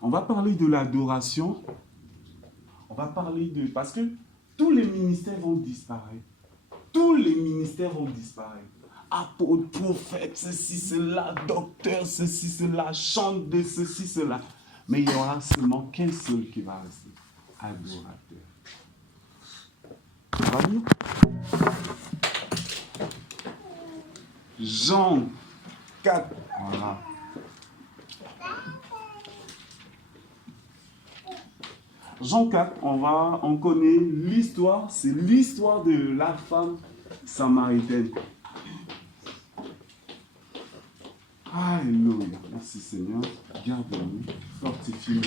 On va parler de l'adoration. On va parler de... Parce que tous les ministères vont disparaître. Tous les ministères vont disparaître. Apôtre, prophète, ceci, cela, docteur, ceci, cela, chante de ceci, cela. Mais il y aura seulement qu'un seul qui va rester. Adorateur. Ça va bien? Jean 4. Voilà. Jean 4, on connaît l'histoire, c'est l'histoire de la femme samaritaine. Alléluia. Merci Seigneur. Garde-nous, fortifie-nous,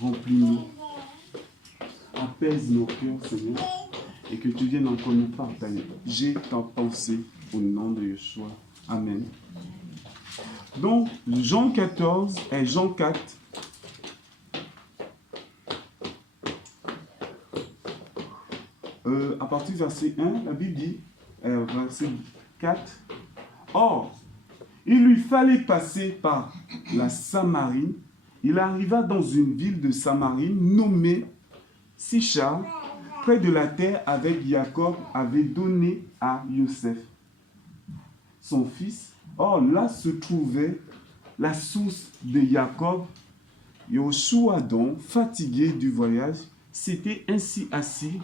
remplis-nous, apaise nos cœurs Seigneur, et que tu viennes encore nous partager. J'ai ta pensée au nom de Yeshua. Amen. Donc, Jean 14 et Jean 4. À partir du verset 1, la Bible dit, verset 4, « Or, il lui fallait passer par la Samarie. Il arriva dans une ville de Samarie nommée Sichar, près de la terre avec Jacob avait donné à Joseph, son fils. Or, là se trouvait la source de Jacob. Yoshua donc, fatigué du voyage, s'était ainsi assis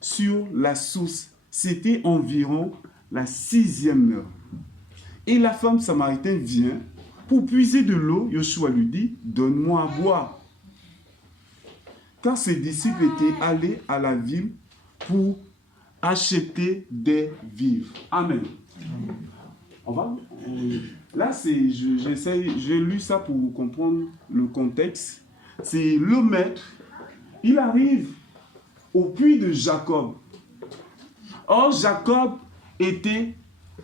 sur la source. C'était environ la 6e heure. Et la femme samaritaine vient pour puiser de l'eau. Yoshua lui dit, donne-moi à boire. Car ses disciples étaient allés à la ville pour acheter des vivres. Amen. Là, j'ai lu ça pour comprendre le contexte. C'est le maître, il arrive au puits de Jacob. Or, Jacob était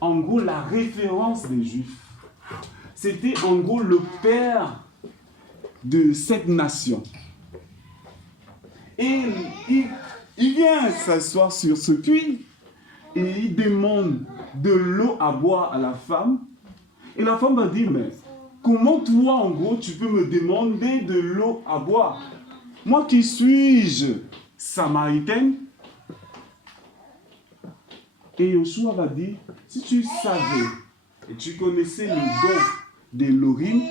en gros la référence des Juifs. C'était en gros le père de cette nation. Et il vient s'asseoir sur ce puits et il demande de l'eau à boire à la femme. Et la femme va dire, mais comment toi en gros tu peux me demander de l'eau à boire? Moi qui suis-je samaritaine? Et Yoshua va dire, si tu savais et tu connaissais le don d'Élohim,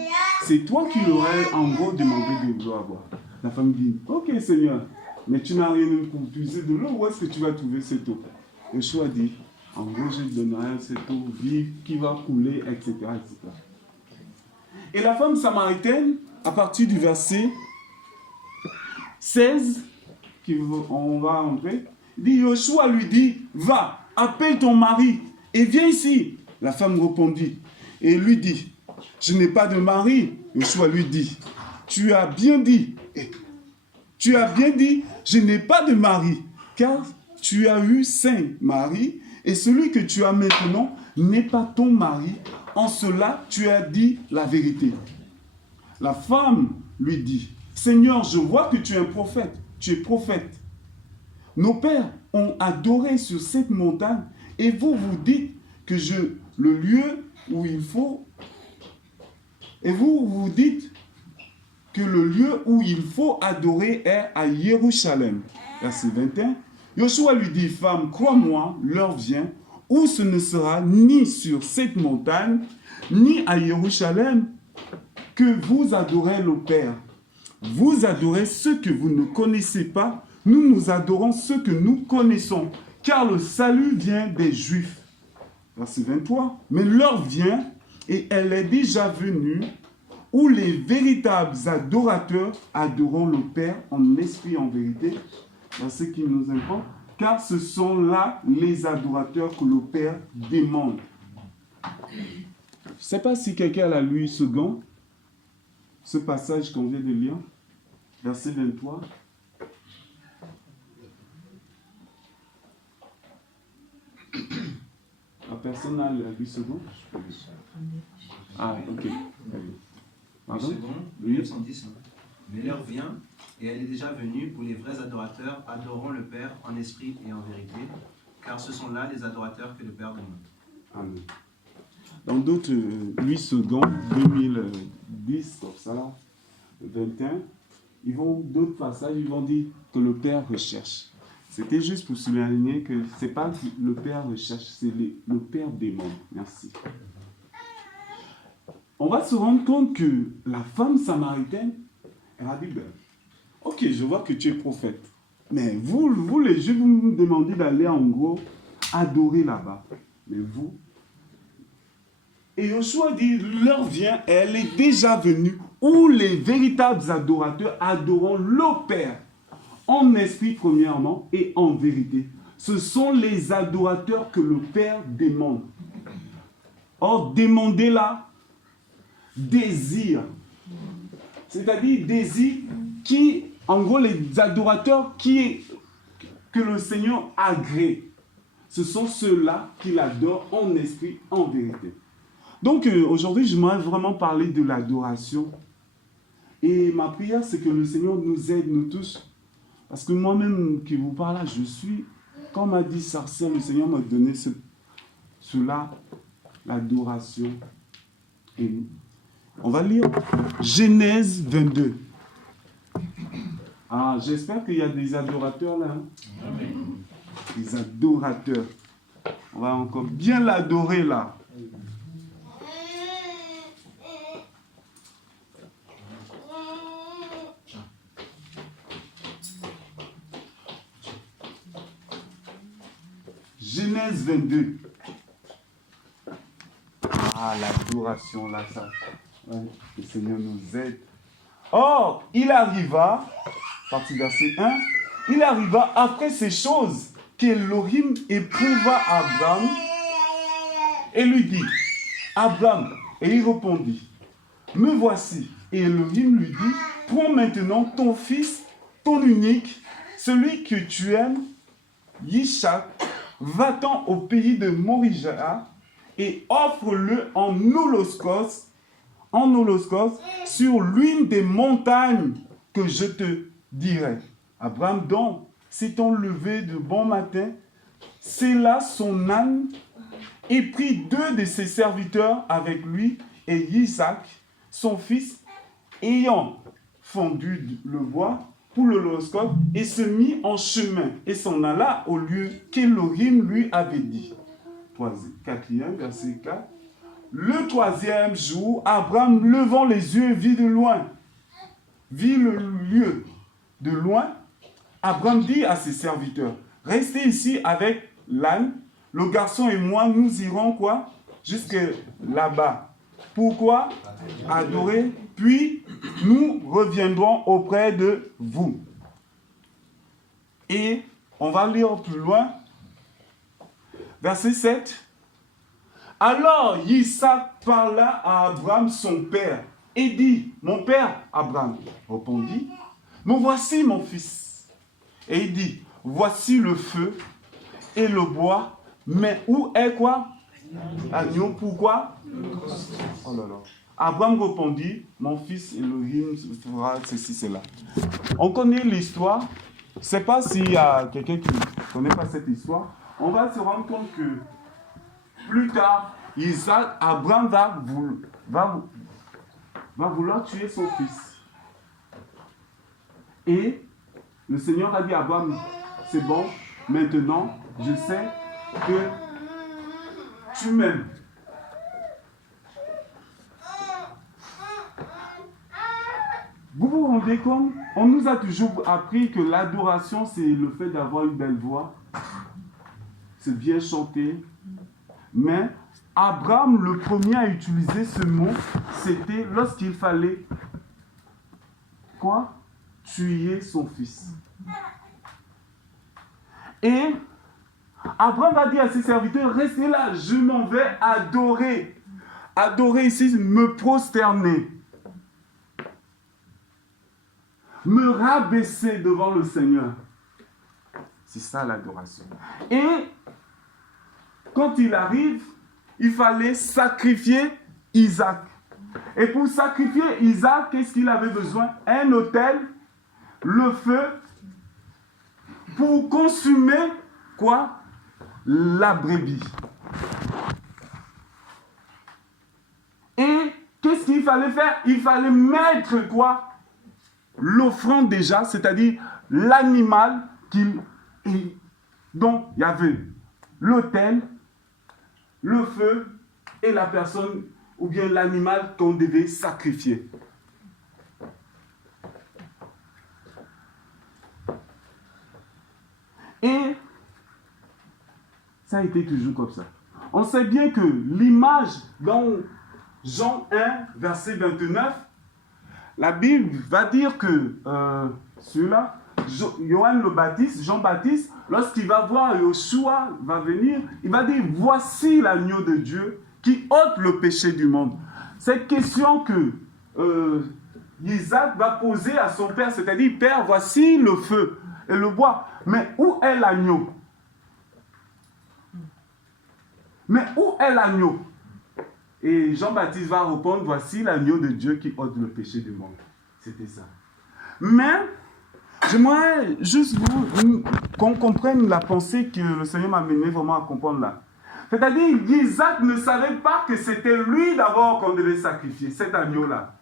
c'est toi qui l'aurais en gros demandé de l'eau à boire. La femme dit, ok Seigneur, mais tu n'as rien pour puiser de l'eau, où est-ce que tu vas trouver cette eau? Yoshua dit, en gros je donnerai cette eau vive qui va couler, etc., etc. Et la femme samaritaine, à partir du verset 16, on va entrer, dit, Yoshua lui dit, va, appelle ton mari et viens ici. La femme répondit et lui dit, je n'ai pas de mari. Yoshua lui dit, tu as bien dit, je n'ai pas de mari, car tu as eu 5 maris, et celui que tu as maintenant n'est pas ton mari. En cela, tu as dit la vérité. La femme lui dit, Seigneur, je vois que tu es un prophète, tu es prophète. Nos pères ont adoré sur cette montagne, et vous dites que le lieu où il faut, et vous dites que le lieu où il faut adorer est à Jérusalem. Verset 21. Yoshua lui dit, femme, crois-moi, l'heure vient où ce ne sera ni sur cette montagne, ni à Jérusalem, que vous adorez le Père. Vous adorez ce que vous ne connaissez pas, nous adorons ce que nous connaissons, car le salut vient des Juifs. Verset 23. Mais l'heure vient, et elle est déjà venue, où les véritables adorateurs adoreront le Père en esprit et en vérité. Verset qui nous importe. Car ce sont là les adorateurs que le Père demande. Je ne sais pas si quelqu'un a lu ce passage qu'on vient de lire. Verset 23. La personne a lu second. Ah, ok. Pardon? Second, 1910. Mais l'heure vient, et elle est déjà venue, où les vrais adorateurs adoreront le Père en esprit et en vérité, car ce sont là les adorateurs que le Père demande. Amen. Dans d'autres, 8 secondes, 2010, comme ça là, 21, d'autres passages, ils vont dire que le Père recherche. C'était juste pour souligner que ce n'est pas le Père recherche, c'est le Père demande. Merci. On va se rendre compte que la femme samaritaine, elle a dit, ben, ok, je vois que tu es prophète. Mais vous les Juifs, vous me demandez d'aller en gros adorer là-bas. Mais vous... Et Joshua dit, l'heure vient, elle est déjà venue, où les véritables adorateurs adoreront le Père, en esprit premièrement et en vérité. Ce sont les adorateurs que le Père demande. Or, demander là, désir. C'est-à-dire désir qui, en gros, les adorateurs que le Seigneur agrée. Ce sont ceux-là qui l'adorent en esprit, en vérité. Donc aujourd'hui, je m'aimerais vraiment parler de l'adoration. Et ma prière, c'est que le Seigneur nous aide, nous tous. Parce que moi-même qui vous parle là, je suis, comme a dit Sarcelle, le Seigneur m'a donné cela, l'adoration. Et on va lire Genèse 22. Ah, j'espère qu'il y a des adorateurs là. Hein? Amen. Des adorateurs. On va encore bien l'adorer là. Genèse 22. Ah, l'adoration là, ça. Ouais, le Seigneur nous aide. Or, il arriva, partie verset 1, il arriva après ces choses qu'Élohim éprouva Abraham et lui dit, Abraham, et il répondit, me voici. Et Élohim lui dit, prends maintenant ton fils, ton unique, celui que tu aimes, Yishak, va-t'en au pays de Morija et offre-le en holocauste sur l'une des montagnes que je te dirai. Abraham donc, s'étant levé de bon matin, sella son âne et prit 2 de ses serviteurs avec lui et Isaac, son fils, ayant fendu le bois pour l'holocauste, et se mit en chemin et s'en alla au lieu qu'Élohim lui avait dit. 4e, verset 4. Le 3e jour, Abraham, levant les yeux, vit le lieu de loin. Abraham dit à ses serviteurs, restez ici avec l'âne, le garçon et moi, nous irons quoi? Jusque là-bas. Pourquoi? Adorer, puis nous reviendrons auprès de vous. Et on va lire plus loin. Verset 7. Alors Isaac parla à Abraham son père et dit, mon père, Abraham répondit, me voici mon fils. Et il dit, voici le feu et le bois, mais où est quoi? L'agneau, pourquoi? Oh là là. Abraham répondit, mon fils Elohim fera ceci, cela. On connaît l'histoire. Je ne sais pas s'il y a quelqu'un qui ne connaît pas cette histoire. On va se rendre compte que plus tard, Abraham va vouloir tuer son fils. Et le Seigneur a dit à Abraham, c'est bon, maintenant, je sais que tu m'aimes. Vous vous rendez compte? On nous a toujours appris que l'adoration, c'est le fait d'avoir une belle voix, c'est bien chanter. Mais Abraham, le premier à utiliser ce mot, c'était lorsqu'il fallait quoi? Tuer son fils. Et Abraham va dire à ses serviteurs, restez là, je m'en vais adorer. Adorer ici, me prosterner. Me rabaisser devant le Seigneur. C'est ça l'adoration. Et quand il arrive, il fallait sacrifier Isaac. Et pour sacrifier Isaac, qu'est-ce qu'il avait besoin? Un autel, le feu, pour consumer quoi? La brebis. Et qu'est-ce qu'il fallait faire? Il fallait mettre quoi? l'offrande déjà, c'est-à-dire l'animal dont il y avait l'autel, le feu et la personne ou bien l'animal qu'on devait sacrifier. Et ça a été toujours comme ça. On sait bien que l'image dans Jean 1, verset 29, la Bible va dire que celui-là, Jean-Baptiste, lorsqu'il va voir Yoshua va venir, il va dire, voici l'agneau de Dieu qui ôte le péché du monde. Cette question que Isaac va poser à son père, c'est-à-dire, Père, voici le feu et le bois, mais où est l'agneau? Mais où est l'agneau? Et Jean-Baptiste va répondre, voici l'agneau de Dieu qui ôte le péché du monde. C'était ça. Mais, j'aimerais juste qu'on comprenne la pensée que le Seigneur m'a mené vraiment à comprendre là. C'est-à-dire, Isaac ne savait pas que c'était lui d'abord qu'on devait sacrifier, cet agneau-là.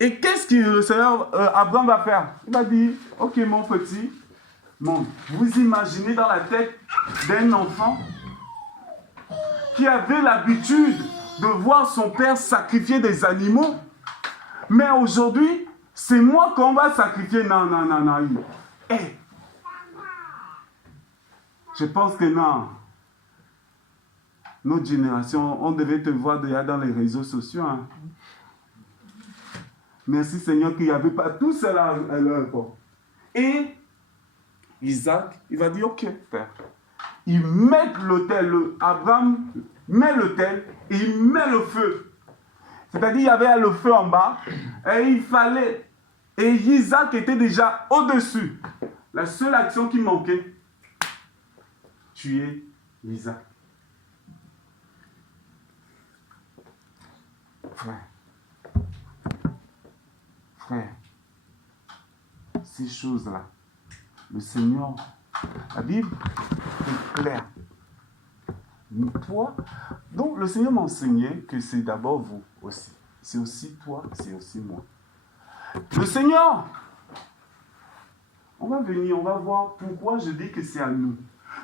Et qu'est-ce que le Seigneur Abraham va faire? Il va dire, ok mon petit, vous imaginez dans la tête d'un enfant qui avait l'habitude de voir son père sacrifier des animaux, mais aujourd'hui, c'est moi qu'on va sacrifier. Non. Hey. Je pense que non. Notre génération, on devait te voir déjà dans les réseaux sociaux. Hein. Merci Seigneur qu'il n'y avait pas tout cela à l'heure. Et Isaac, il va dire, ok, père. Il met l'autel, Abraham met l'autel et il met le feu. C'est-à-dire, il y avait le feu en bas et il fallait, et Isaac était déjà au-dessus. La seule action qui manquait, tuer Isaac. Frère, ces choses-là, le Seigneur, la Bible est claire. Toi, donc le Seigneur m'enseignait que c'est d'abord vous aussi. C'est aussi toi, c'est aussi moi. Le Seigneur, on va venir, on va voir pourquoi je dis que c'est à nous.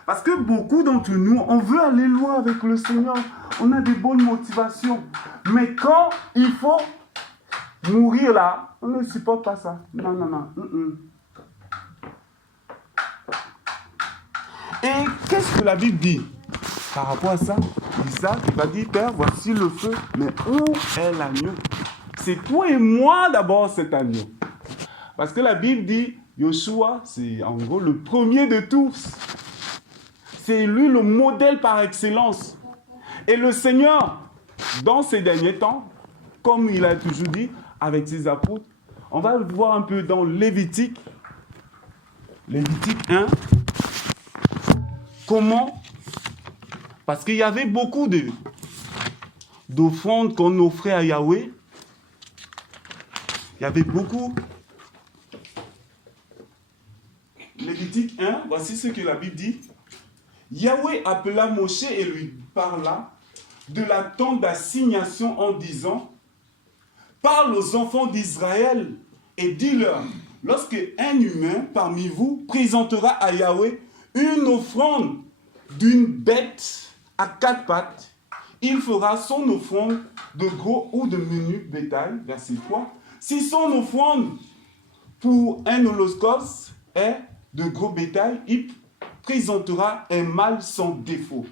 Parce que beaucoup d'entre nous, on veut aller loin avec le Seigneur. On a des bonnes motivations. Mais quand il faut mourir là, on ne supporte pas ça. Non. Et qu'est-ce que la Bible dit par rapport à ça? Isaac va dire, Père, voici le feu, mais où est l'agneau? C'est toi et moi d'abord cet agneau. Parce que la Bible dit, Yoshua, c'est en gros le premier de tous. C'est lui le modèle par excellence. Et le Seigneur, dans ces derniers temps, comme il a toujours dit, avec ses apôtres, on va le voir un peu dans Lévitique 1, comment, parce qu'il y avait beaucoup d'offrandes qu'on offrait à Yahweh, il y avait beaucoup. Lévitique 1, voici ce que la Bible dit. Yahweh appela Moshe et lui parla de la tente d'assignation en disant, parle aux enfants d'Israël et dis-leur, lorsque un humain parmi vous présentera à Yahweh une offrande d'une bête à 4 pattes, il fera son offrande de gros ou de menu bétail, verset 3. Si son offrande pour un holocauste est de gros bétail, il présentera un mâle sans défaut.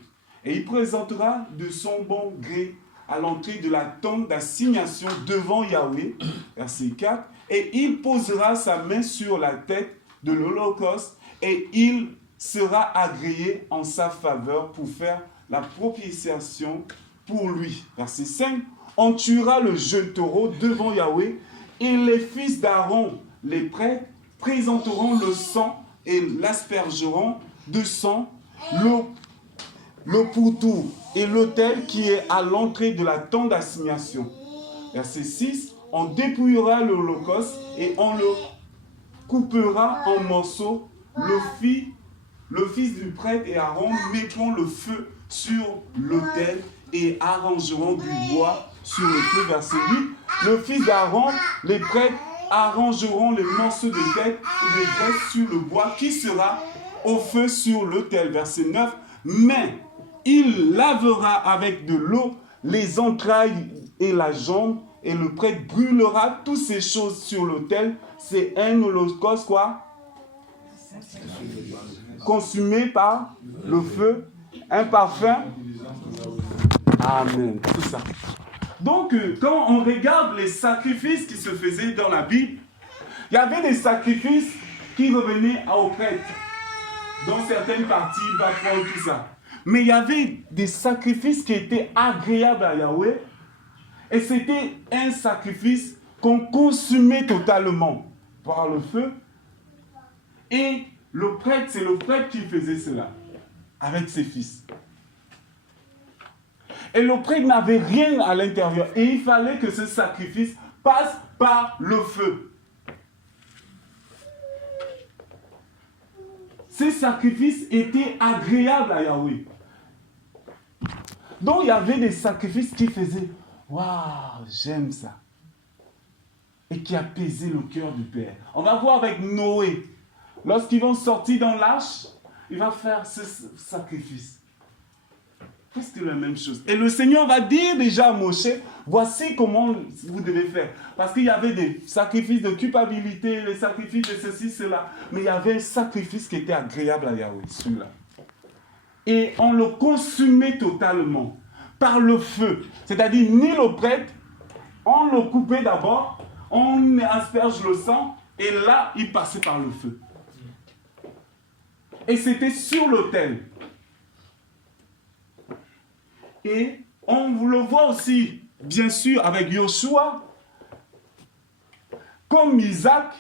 Et il présentera de son bon gré à l'entrée de la tente d'assignation devant Yahweh, verset 4, et il posera sa main sur la tête de l'holocauste et il sera agréé en sa faveur pour faire la propitiation pour lui. Verset 5, on tuera le jeune taureau devant Yahweh et les fils d'Aaron, les prêtres, présenteront le sang et l'aspergeront de sang, le pourtour et l'autel qui est à l'entrée de la tente d'assignation. Verset 6, on dépouillera l'holocauste et on le coupera en morceaux. Le fils du prêtre et Aaron mettront le feu sur l'autel et arrangeront du bois sur le feu. Verset 8, le fils d'Aaron, les prêtres arrangeront les morceaux de tête et de graisse sur le bois qui sera au feu sur l'autel. Verset 9. Mais il lavera avec de l'eau les entrailles et la jambe, et le prêtre brûlera toutes ces choses sur l'autel. C'est un holocauste, quoi? Consumé par le feu, un parfum. Amen, tout ça. Donc, quand on regarde les sacrifices qui se faisaient dans la Bible, il y avait des sacrifices qui revenaient aux prêtres. Dans certaines parties, il va prendre tout ça. Mais il y avait des sacrifices qui étaient agréables à Yahweh. Et c'était un sacrifice qu'on consumait totalement par le feu. Et le prêtre, c'est le prêtre qui faisait cela avec ses fils. Et le prêtre n'avait rien à l'intérieur. Et il fallait que ce sacrifice passe par le feu. Ces sacrifices étaient agréables à Yahweh. Donc il y avait des sacrifices qui faisaient « Waouh, j'aime ça !» et qui apaisaient le cœur du Père. On va voir avec Noé. Lorsqu'ils vont sortir dans l'arche, il va faire ce sacrifice. Presque la même chose. Et le Seigneur va dire déjà à Moshe, voici comment vous devez faire. Parce qu'il y avait des sacrifices de culpabilité, les sacrifices de ceci, cela. Mais il y avait un sacrifice qui était agréable à Yahweh, celui-là. Et on le consumait totalement par le feu. C'est-à-dire, ni le prêtre, on le coupait d'abord, on asperge le sang, et là, il passait par le feu. Et c'était sur l'autel. Et on le voit aussi, bien sûr, avec Yoshua. Comme Isaac,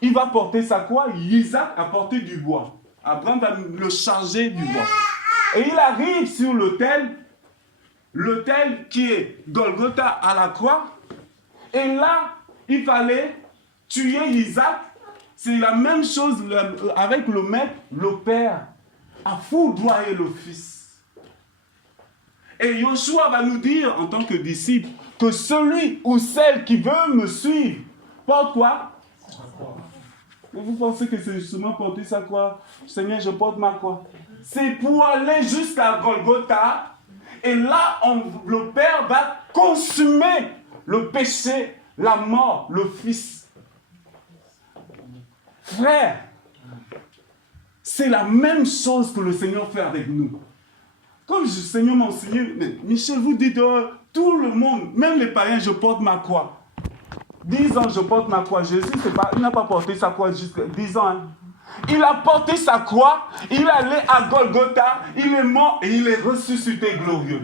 il va porter sa croix. Isaac a porté du bois. Abraham va le charger du bois. Et il arrive sur l'autel qui est Golgotha à la croix. Et là, il fallait tuer Isaac. C'est la même chose avec le maître, le père, a foudroyé le fils. Et Yoshua va nous dire, en tant que disciple, que celui ou celle qui veut me suivre, porte quoi? Et vous pensez que c'est justement porter sa croix? Seigneur, je porte ma croix. C'est pour aller jusqu'à Golgotha. Et là, le Père va consumer le péché, la mort, le Fils. Frère, c'est la même chose que le Seigneur fait avec nous. Comme le Seigneur m'a enseigné, mais Michel, vous dites, tout le monde, même les païens, je porte ma croix. 10 ans, je porte ma croix. Jésus, il n'a pas porté sa croix jusqu'à 10 ans. Hein. Il a porté sa croix, il est allé à Golgotha, il est mort et il est ressuscité glorieux.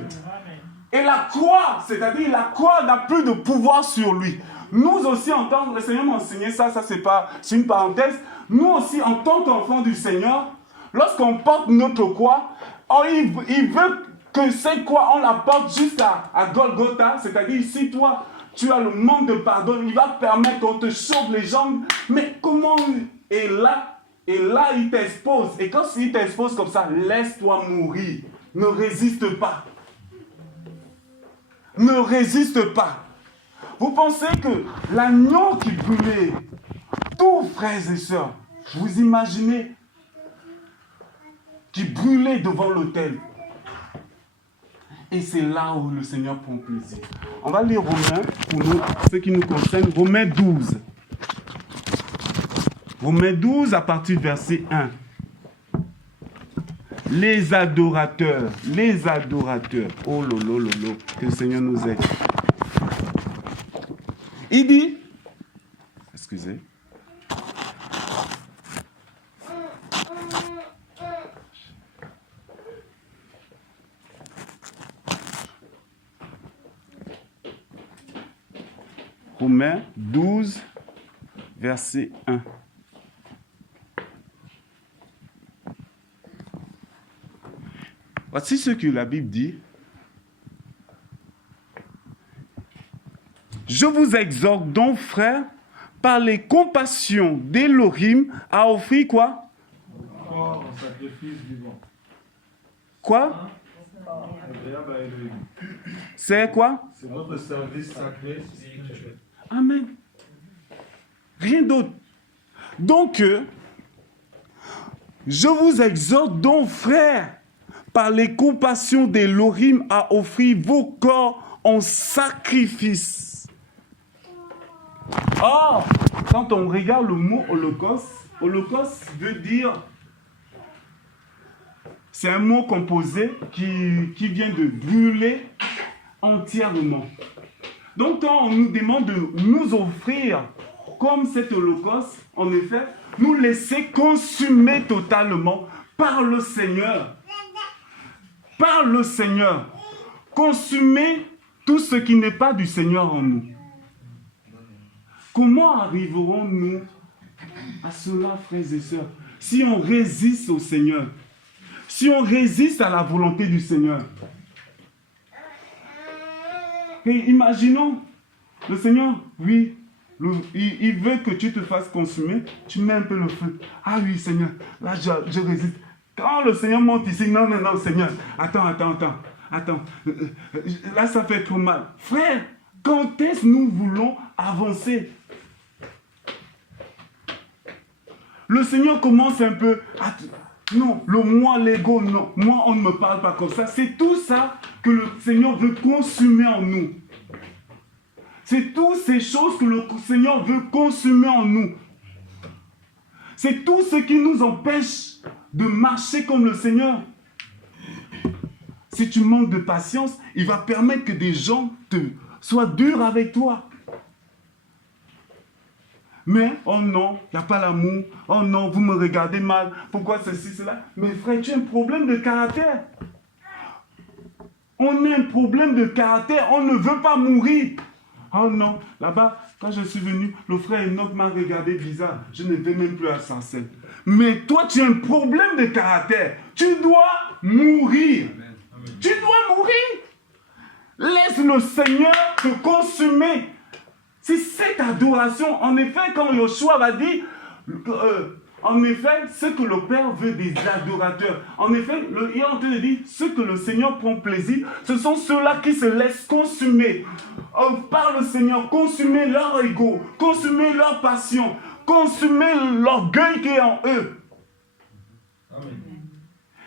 Et la croix, c'est-à-dire la croix n'a plus de pouvoir sur lui. Nous aussi, en tant que le Seigneur m'a enseigné ça c'est une parenthèse. Nous aussi, en tant qu'enfants du Seigneur, lorsqu'on porte notre croix, il veut que cette croix, on la porte jusqu'à Golgotha, c'est-à-dire si toi, tu as le manque de pardon, il va permettre qu'on te chauffe les jambes. Mais comment? Et là, il t'expose. Et quand il t'expose comme ça, laisse-toi mourir. Ne résiste pas. Ne résiste pas. Vous pensez que l'agneau qui brûlait, tous frères et sœurs, vous imaginez, qui brûlait devant l'autel. Et c'est là où le Seigneur prend plaisir. On va lire Romains, pour nous, ce qui nous concerne, Romains 12. Romains 12 à partir du verset 1. Les adorateurs, oh lolo, que le Seigneur nous aide. Il dit, excusez, Romains 12, verset 1. Voici ce que la Bible dit. Je vous exhorte donc, frères, par les compassions d'Élohim, à offrir quoi? Quoi? C'est quoi? C'est notre service sacré spirituel. Amen. Rien d'autre. Donc, je vous exhorte donc, frères, par les compassions d'Élohim, à offrir vos corps en sacrifice. Or, quand on regarde le mot holocauste, holocauste veut dire, c'est un mot composé qui vient de brûler entièrement. Donc, quand on nous demande de nous offrir comme cet holocauste, en effet, nous laisser consumer totalement par le Seigneur. Par le Seigneur. Consumer tout ce qui n'est pas du Seigneur en nous. Comment arriverons-nous à cela, frères et sœurs, si on résiste au Seigneur, si on résiste à la volonté du Seigneur? Et imaginons, le Seigneur, oui, il veut que tu te fasses consumer, tu mets un peu le feu. Ah oui, Seigneur, là je résiste. Quand le Seigneur monte ici, non, Seigneur, attends. Là, ça fait trop mal. Frère, quand est-ce que nous voulons avancer? Le Seigneur commence un peu à... Non, le moi, l'ego, non. Moi, on ne me parle pas comme ça. C'est tout ça que le Seigneur veut consumer en nous. C'est toutes ces choses que le Seigneur veut consumer en nous. C'est tout ce qui nous empêche de marcher comme le Seigneur. Si tu manques de patience, il va permettre que des gens soient durs avec toi. Mais, oh non, il n'y a pas l'amour. Oh non, vous me regardez mal. Pourquoi ceci, cela? Mais frère, tu as un problème de caractère. On a un problème de caractère. On ne veut pas mourir. Oh non, là-bas, quand je suis venu, le frère Enoch m'a regardé bizarre. Je ne vais même plus à Sarcelles. Mais toi, tu as un problème de caractère. Tu dois mourir. Amen. Tu dois mourir. Laisse le Seigneur te consumer. C'est cette adoration. En effet, quand Yoshua va dire, en effet, ce que le Père veut des adorateurs. En effet, il est en train de dire, ce que le Seigneur prend plaisir, ce sont ceux-là qui se laissent consumer par le Seigneur, consumer leur ego, consumer leur passion, consumer l'orgueil qui est en eux. Amen.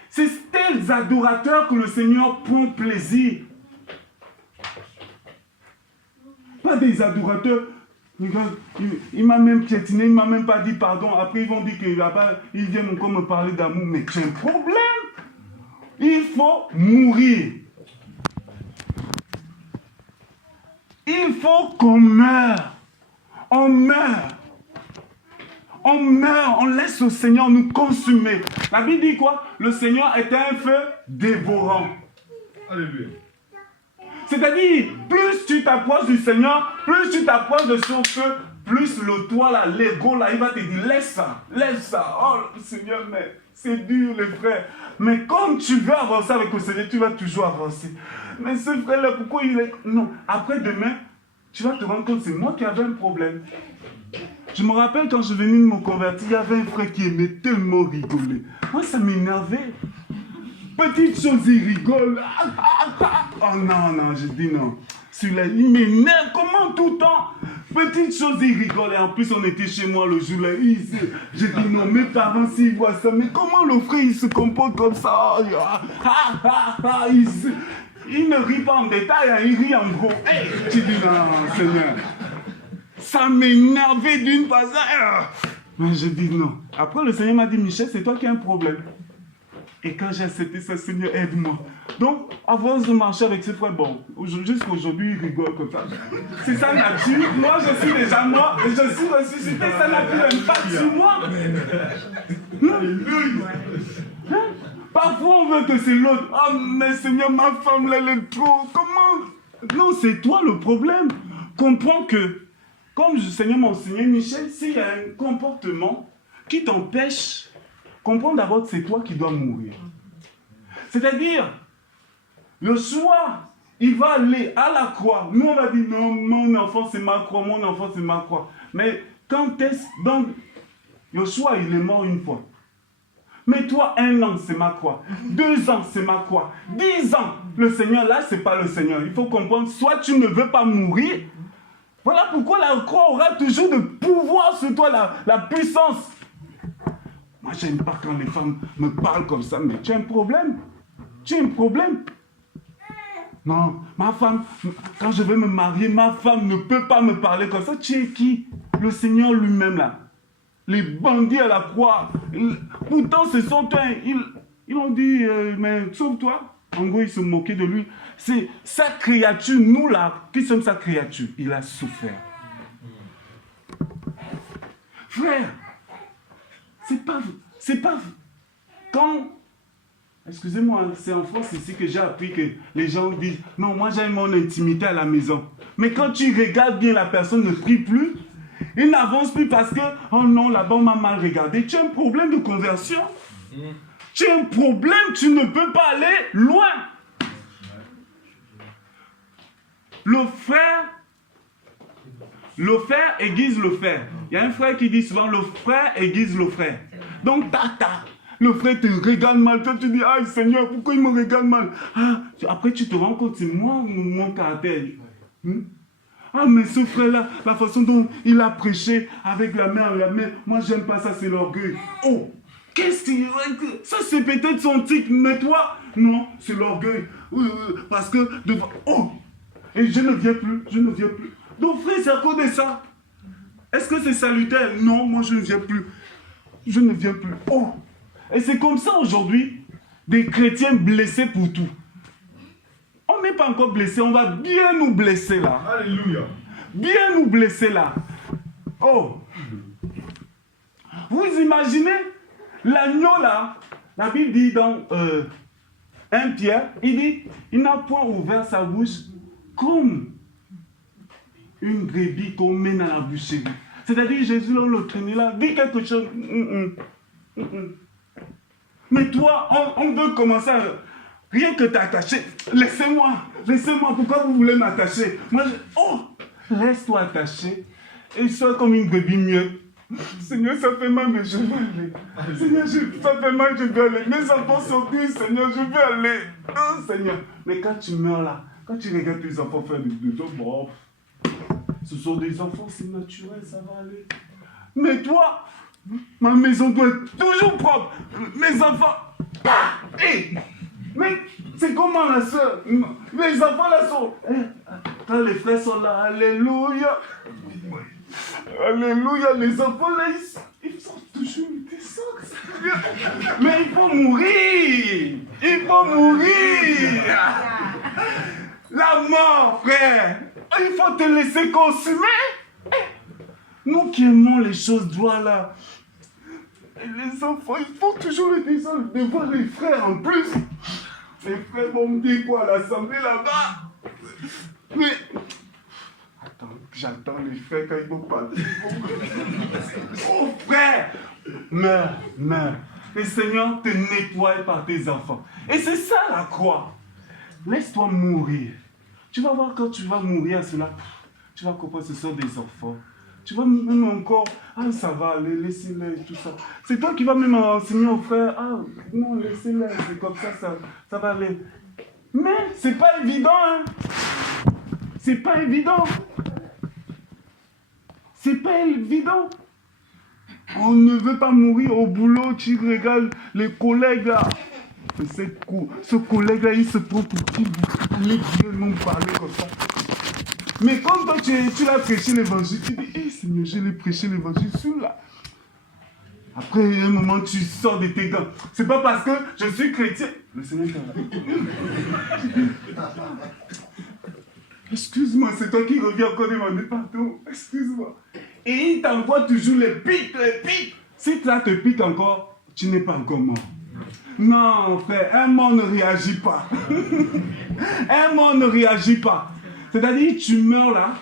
C'est tels adorateurs que le Seigneur prend plaisir. Pas des adorateurs. Regarde, il m'a même piétiné, il ne m'a même pas dit pardon. Après, ils vont dire que là-bas, ils viennent encore me parler d'amour. Mais tu as un problème. Il faut mourir. Il faut qu'on meure. On meurt. On meurt. On laisse le Seigneur nous consumer. La Bible dit quoi? Le Seigneur est un feu dévorant. Alléluia. C'est-à-dire, plus tu t'approches du Seigneur, plus tu t'approches de son feu, plus le toi là, l'ego là, il va te dire, laisse ça. Oh Seigneur, mais c'est dur les frères. Mais comme tu veux avancer avec le Seigneur, tu vas toujours avancer. Mais ce frère-là, pourquoi il est... Non, après demain, tu vas te rendre compte, c'est moi qui avais un problème. Je me rappelle quand je venais de me convertir, il y avait un frère qui aimait tellement rigoler. Moi, ça m'énervait. Petite chose, il rigole. Oh non, je dis non. Celui-là, il m'énerve. Comment tout le temps? Petite chose, il rigole. Et en plus, on était chez moi le jour-là. J'ai dit non, mes parents, s'ils voient ça, mais comment le frère, il se comporte comme ça? Il ne rit pas en détail, hein, il rit en gros. Hey, tu dis non, Seigneur. Ça m'énervait d'une façon. Mais je dis non. Après, le Seigneur m'a dit, Michel, c'est toi qui as un problème. Et quand j'ai accepté ça, Seigneur, aide-moi. Donc, avant de marcher avec ce frère, bon, jusqu'à aujourd'hui, il rigole comme ça. C'est sa nature. Moi, je suis déjà mort. Et je suis ressuscité. Ça n'a plus d'impact sur moi. Hein? Parfois, on veut que c'est l'autre. Oh, mais Seigneur, ma femme, là, elle est trop. Comment? Non, c'est toi le problème. Comprends que, comme le Seigneur m'a enseigné, Michel, s'il y a un comportement qui t'empêche, comprends d'abord que c'est toi qui dois mourir. C'est-à-dire, le choix, il va aller à la croix. Nous, on va dire, non, mon enfant, c'est ma croix, mon enfant, c'est ma croix. Mais quand est-ce... Donc, le choix, il est mort une fois. Mais toi, 1 an, c'est ma croix. 2 ans, c'est ma croix. 10 ans, le Seigneur, là, c'est pas le Seigneur. Il faut comprendre, soit tu ne veux pas mourir, Voilà pourquoi la croix aura toujours de pouvoir sur toi, la puissance. Moi, j'aime pas quand les femmes me parlent comme ça, mais tu as un problème. Tu as un problème. Non, ma femme, quand je vais me marier, ma femme ne peut pas me parler comme ça. Tu es qui? Le Seigneur lui-même, là. Les bandits à la croix. Pourtant, ce sont eux. Ils ont dit, mais sauve-toi. En gros, ils se moquaient de lui. C'est sa créature, nous là, qui sommes sa créature. Il a souffert. Frère, c'est pas, quand, excusez-moi, c'est en France ici que j'ai appris que les gens disent, non, moi j'aime mon intimité à la maison. Mais quand tu regardes bien, la personne ne prie plus, il n'avance plus parce que, oh non, là-bas on m'a mal regardé. Tu as un problème de conversion. Tu as un problème, tu ne peux pas aller loin. Le frère aiguise le frère. Il y a un frère qui dit souvent, le frère aiguise le frère. Donc, le frère te regarde mal. Toi, tu dis, ah Seigneur, pourquoi il me regarde mal? Ah, après, tu te rends compte, c'est moi mon caractère. Ah, mais ce frère-là, la façon dont il a prêché avec la main, moi, j'aime pas ça, c'est l'orgueil. Oh, qu'est-ce que ça, c'est peut-être son tic, mais toi, non, c'est l'orgueil. Parce que, oh, et je ne viens plus. Donc, frère, c'est à cause de ça. Est-ce que c'est salutaire? Non, moi, je ne viens plus. Oh! Et c'est comme ça aujourd'hui, des chrétiens blessés pour tout. On n'est pas encore blessés, on va bien nous blesser là. Alléluia. Bien nous blesser là. Oh! Vous imaginez l'agneau là? La Bible dit dans 1 Pierre, il dit, il n'a point ouvert sa bouche comme une brebis qu'on mène à la boucherie. C'est-à-dire, Jésus, là, le traîner là, dit quelque chose. Mais toi, on veut commencer à... Rien que t'attacher. Laissez-moi, pourquoi vous voulez m'attacher? Moi, laisse-toi attacher et sois comme une brebis mieux. Seigneur, ça fait mal, mais je veux aller. Seigneur, ça fait mal, je veux aller. Mes enfants sont plus, Seigneur, je veux aller. Oh, Seigneur. Mais quand tu meurs là, quand tu regardes tes enfants faire des choses, bon, ce sont des enfants, c'est naturel, ça va aller. Mais toi, ma maison doit être toujours propre. Mes enfants, hey, mais c'est comment la soeur? Les enfants là sont... Quand les frères sont là, alléluia. Alléluia, les enfants là, ils sont toujours des socs. Mais il faut mourir. La mort, frère. Il faut te laisser consumer. Nous qui aimons les choses droites là. Et les enfants, il faut toujours le désordre de voir les frères en plus. Les frères vont me dire quoi à l'assemblée là-bas. Mais... Attends, j'attends les frères quand ils vont partir. Oh frère, meurs. Le Seigneur te nettoie par tes enfants. Et c'est ça la croix. Laisse-toi mourir. Tu vas voir quand tu vas mourir à cela, tu vas comprendre ce sont des enfants. Tu vas même encore, ah ça va aller, laissez-les et tout ça. C'est toi qui vas même enseigner aux frères, ah non, laissez-les, c'est comme ça va aller. Mais c'est pas évident, hein. C'est pas évident. On ne veut pas mourir au boulot, tu regardes les collègues là. Ce collègue-là, il se prend pour qui les dieux n'ont parlé comme ça. Mais quand toi, tu l'as prêché l'évangile, tu dis, hé Seigneur, je l'ai prêché l'évangile, celui-là. Après, un moment, tu sors de tes gants. C'est pas parce que je suis chrétien. Le Seigneur excuse-moi, c'est toi qui reviens encore demander partout. Excuse-moi. Et il t'envoie toujours les pics. Si ça te pique encore, tu n'es pas encore mort. Non, frère, un mort ne réagit pas. C'est-à-dire, tu meurs là,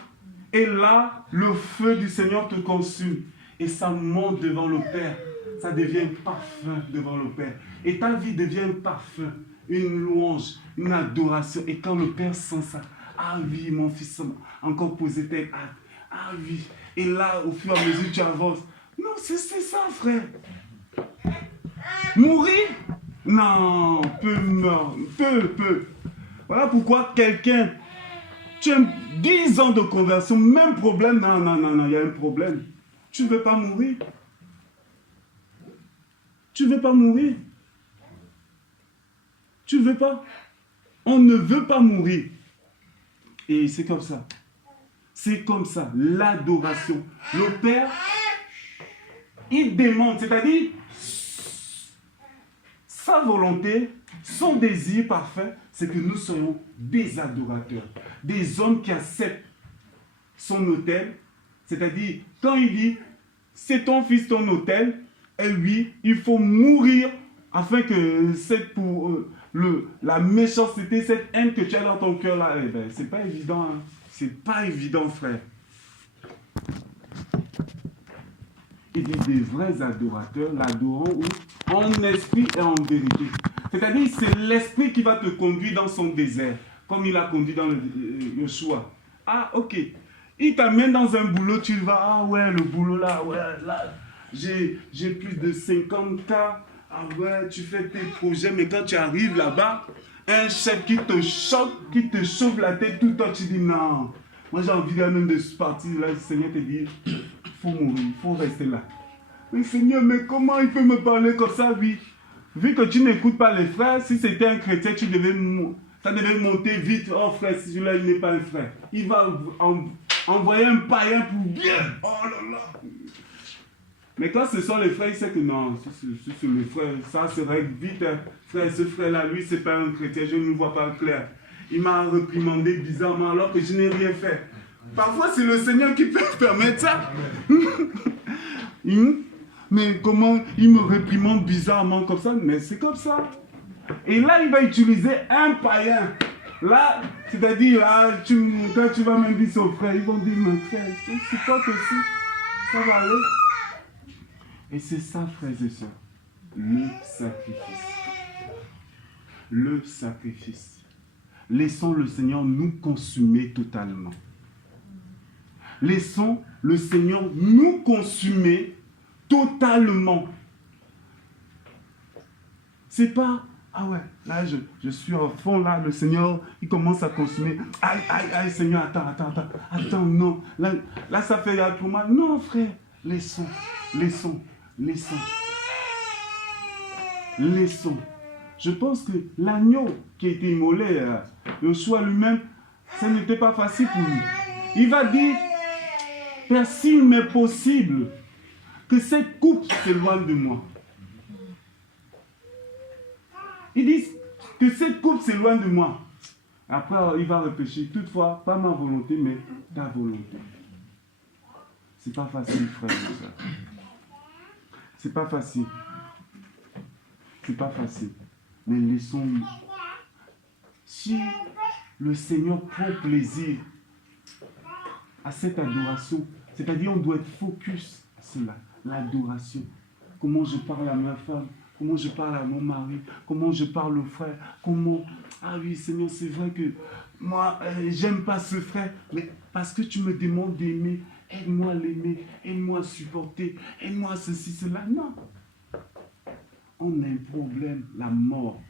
et là, le feu du Seigneur te consume. Et ça monte devant le Père. Ça devient parfum devant le Père. Et ta vie devient un parfum, une louange, une adoration. Et quand le Père sent ça, ah oui, mon fils, encore posé tes actes. Ah oui. Et là, au fur et à mesure, tu avances. Non, c'est ça, frère. Mourir? Non, peu. Voilà pourquoi quelqu'un, Tu as 10 ans de conversion, même problème. Non, il y a un problème. Tu ne veux pas mourir. Tu ne veux pas mourir. Tu ne veux pas. On ne veut pas mourir. Et c'est comme ça. C'est comme ça. L'adoration. Le Père, il demande, c'est-à-dire sa volonté, son désir parfait, c'est que nous soyons des adorateurs. Des hommes qui acceptent son autel. C'est-à-dire, quand il dit, c'est ton fils, ton autel, et lui, il faut mourir afin que la méchanceté, cette haine que tu as dans ton cœur là, eh ben, c'est pas évident. Hein. C'est pas évident, frère. Il dit des vrais adorateurs l'adoreront en esprit et en vérité. C'est-à-dire, c'est l'esprit qui va te conduire dans son désert, comme il a conduit dans le Yoshua. Ah, ok. Il t'amène dans un boulot, tu vas, ah ouais, le boulot là, ouais, là, j'ai plus de 50 cas. Ah ouais, tu fais tes projets, mais quand tu arrives là-bas, un chef qui te choque, qui te chauffe la tête tout le temps, tu dis non. Moi j'ai envie même de partir là, le Seigneur te dit, il faut mourir, il faut rester là. Mais Seigneur, mais comment il peut me parler comme ça, oui? Vu que tu n'écoutes pas les frères, si c'était un chrétien, ça devait monter vite. Oh frère, si celui-là, il n'est pas un frère. Il va envoyer un païen pour bien. Oh là là. Mais quand ce sont les frères, il sait que non, c'est le frère, ça se règle vite. Hein. Frère, ce frère-là, lui, c'est pas un chrétien, je ne vois pas clair. Il m'a réprimandé bizarrement alors que je n'ai rien fait. Parfois, c'est le Seigneur qui peut permettre ça. Mais comment il me réprimande bizarrement comme ça? Mais c'est comme ça. Et là, il va utiliser un païen. Là, c'est-à-dire, là, quand tu vas même dire au frère, ils vont dire, mon frère, c'est pas que si, ça va aller. Et c'est ça, frères et sœurs, le sacrifice. Le sacrifice. Laissons le Seigneur nous consumer totalement. Laissons le Seigneur nous consumer totalement. C'est pas, ah ouais, là je suis au fond, là, le Seigneur, il commence à consumer. Aïe, Seigneur, attends, non. Là ça fait trop mal. Non, frère, laissons. Je pense que l'agneau qui a été immolé, Yoshua lui-même, ça n'était pas facile pour lui. Il va dire, Père, s'il m'est possible, que cette coupe s'éloigne de moi. Il dit que cette coupe s'éloigne de moi. Après, il va réfléchir, toutefois, pas ma volonté, mais ta volonté. C'est pas facile, frère et sœur. C'est pas facile. C'est pas facile. Mais laissons-nous. Si le Seigneur prend plaisir à cette adoration, c'est-à-dire on doit être focus à cela, l'adoration. Comment je parle à ma femme, comment je parle à mon mari, comment je parle au frère, comment... Ah oui, Seigneur, c'est vrai que moi, j'aime pas ce frère, mais parce que tu me demandes d'aimer, aide-moi à l'aimer, aide-moi à supporter, aide-moi à ceci, cela. Non. On a un problème, la mort.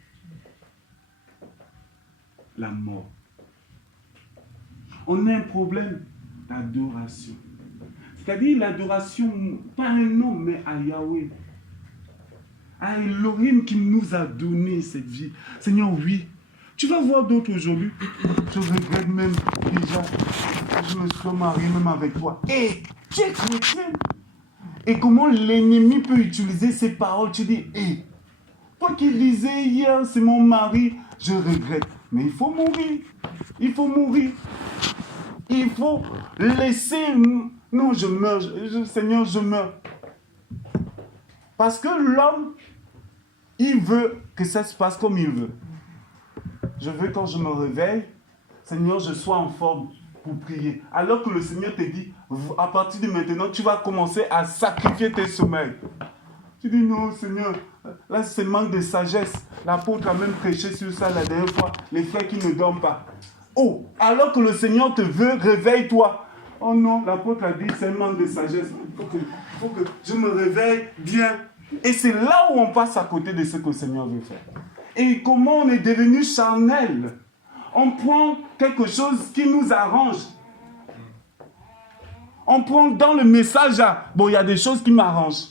La mort. On a un problème d'adoration. C'est-à-dire l'adoration, pas à un homme, mais à Yahweh. À Elohim qui nous a donné cette vie. Seigneur, oui. Tu vas voir d'autres aujourd'hui. Je regrette même déjà que je me sois marié même avec toi. Et tu es chrétien. Et comment l'ennemi peut utiliser ces paroles. Tu dis, toi qui disais hier, c'est mon mari, je regrette. Mais il faut mourir. Il faut mourir. Il faut laisser... Non, je meurs. Seigneur, je meurs. Parce que l'homme, il veut que ça se passe comme il veut. Je veux quand je me réveille, Seigneur, je sois en forme pour prier. Alors que le Seigneur te dit, à partir de maintenant, tu vas commencer à sacrifier tes sommeils. Tu dis, non, Seigneur, là, c'est manque de sagesse. L'apôtre a même prêché sur ça la dernière fois, les frères qui ne dorment pas. Oh, alors que le Seigneur te veut, réveille-toi. Oh non, l'apôtre a dit, c'est un manque de sagesse. Il faut que je me réveille bien. Et c'est là où on passe à côté de ce que le Seigneur veut faire. Et comment on est devenu charnel. on prend quelque chose qui nous arrange. On prend dans le message, bon, il y a des choses qui m'arrangent.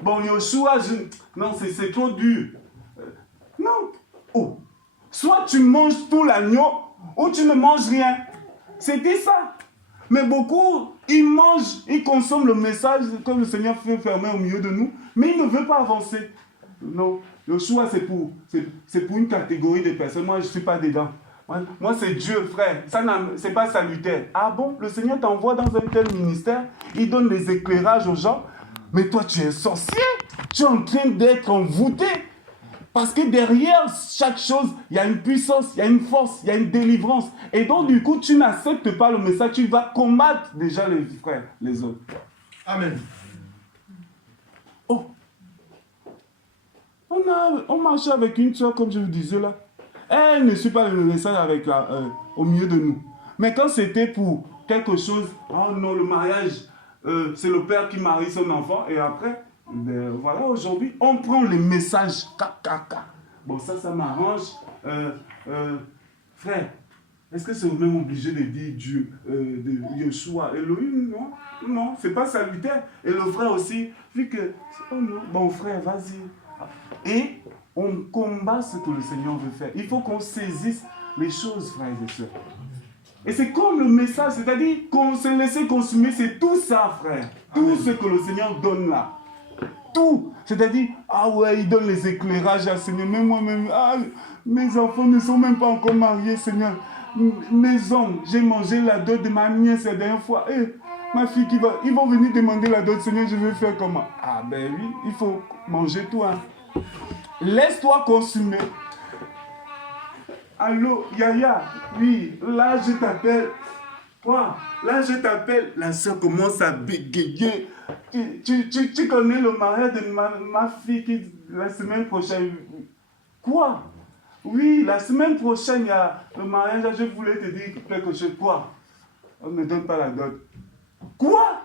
Bon, Yoshua, non, c'est trop dur. Non. Oh. Soit tu manges tout l'agneau, ou tu ne manges rien. C'était ça. Mais beaucoup, ils mangent, ils consomment le message que le Seigneur fait fermer au milieu de nous, mais ils ne veulent pas avancer. Non, Yoshua, c'est pour une catégorie de personnes. Moi, je ne suis pas dedans. Moi, c'est Dieu, frère. Ça, c'est pas salutaire. Ah bon? Le Seigneur t'envoie dans un tel ministère, il donne des éclairages aux gens, mais toi, tu es sorcier. Tu es en train d'être envoûté. Parce que derrière chaque chose, il y a une puissance, il y a une force, il y a une délivrance. Et donc, du coup, tu n'acceptes pas le message, tu vas combattre déjà les frères, les autres. Amen. Oh. On marchait avec une soeur, comme je vous disais là. Elle ne suit pas le message au milieu de nous. Mais quand c'était pour quelque chose, oh non, le mariage, c'est le père qui marie son enfant, et après, ben, voilà, aujourd'hui, on prend les messages. Bon, ça m'arrange. Frère, est-ce que c'est même obligé de dire Dieu, de Yeshua, Elohim? Non, non, c'est pas salutaire. Et le frère aussi, vu que, oh non, bon frère, vas-y. Et on combat ce que le Seigneur veut faire. Il faut qu'on saisisse les choses, frères et sœurs. Et c'est comme le message, c'est-à-dire qu'on se laisse consumer, c'est tout ça, frère. Tout ce que le Seigneur donne là. Tout. C'est-à-dire, ah ouais, il donne les éclairages à Seigneur. Mais moi-même, mes enfants ne sont même pas encore mariés, Seigneur. Mes hommes, j'ai mangé la dot de ma nièce la dernière fois. Ma fille, ils vont venir demander la dot, Seigneur, je vais faire comment? Ah ben oui, il faut manger tout. Hein. Laisse-toi consumer. Allô, Yaya, oui, là je t'appelle. Quoi? Là je t'appelle. La soeur commence à bégayer. Tu connais le mariage de ma fille qui, la semaine prochaine. Quoi? Oui, la semaine prochaine, il y a le mariage. Je voulais te dire quelque chose. Quoi? On ne me donne pas la dot. Quoi?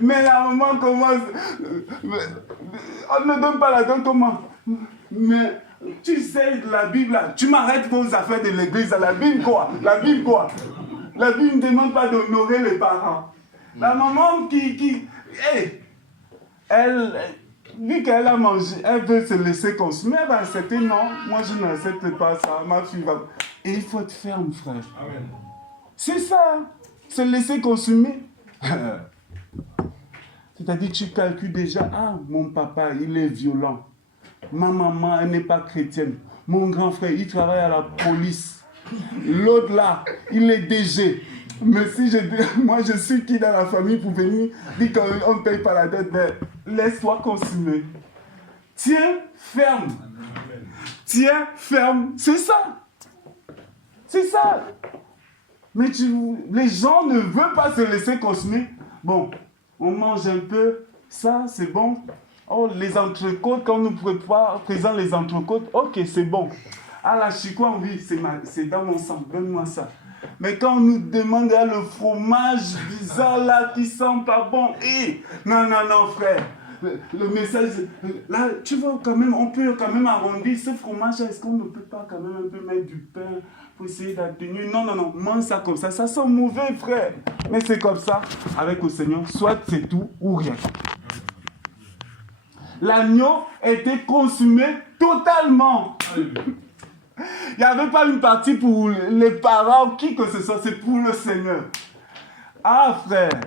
Mais la maman commence. On ne donne pas la dot, comment? Mais tu sais, la Bible, là, tu m'arrêtes vos affaires de l'église. La Bible, quoi? La Bible, quoi? La Bible ne demande pas d'honorer les parents. La maman hey, elle, vu qu'elle a mangé, elle veut se laisser consumer, elle va accepter. Non, moi je n'accepte pas ça. Ma fille va. Et il faut être ferme, frère. Amen. C'est ça, se laisser consumer. C'est-à-dire, tu calcules déjà, mon papa, il est violent. Ma maman, elle n'est pas chrétienne. Mon grand frère, il travaille à la police. L'autre là, il est DG. Mais si moi je suis qui dans la famille pour venir dire qu'on ne paye pas la dette, mais laisse-toi consumer. Tiens ferme. Tiens ferme. C'est ça. C'est ça. Mais les gens ne veulent pas se laisser consumer. Bon, on mange un peu. Ça, c'est bon. Oh, les entrecôtes, quand nous présentons les entrecôtes, ok, c'est bon. Ah, la chicouane, oui, c'est dans mon sang, donne-moi ça. Mais quand on nous demande le fromage bizarre là qui sent pas bon, non, frère. Le message, là, tu vois, quand même, on peut quand même arrondir ce fromage. Est-ce qu'on ne peut pas quand même un peu mettre du pain pour essayer d'atténuer? Non, mange ça comme ça. Ça sent mauvais, frère. Mais c'est comme ça, avec le Seigneur, soit c'est tout ou rien. L'agneau était consumé totalement. Il n'y avait pas une partie pour les parents, qui que ce soit, c'est pour le Seigneur. Ah, frère,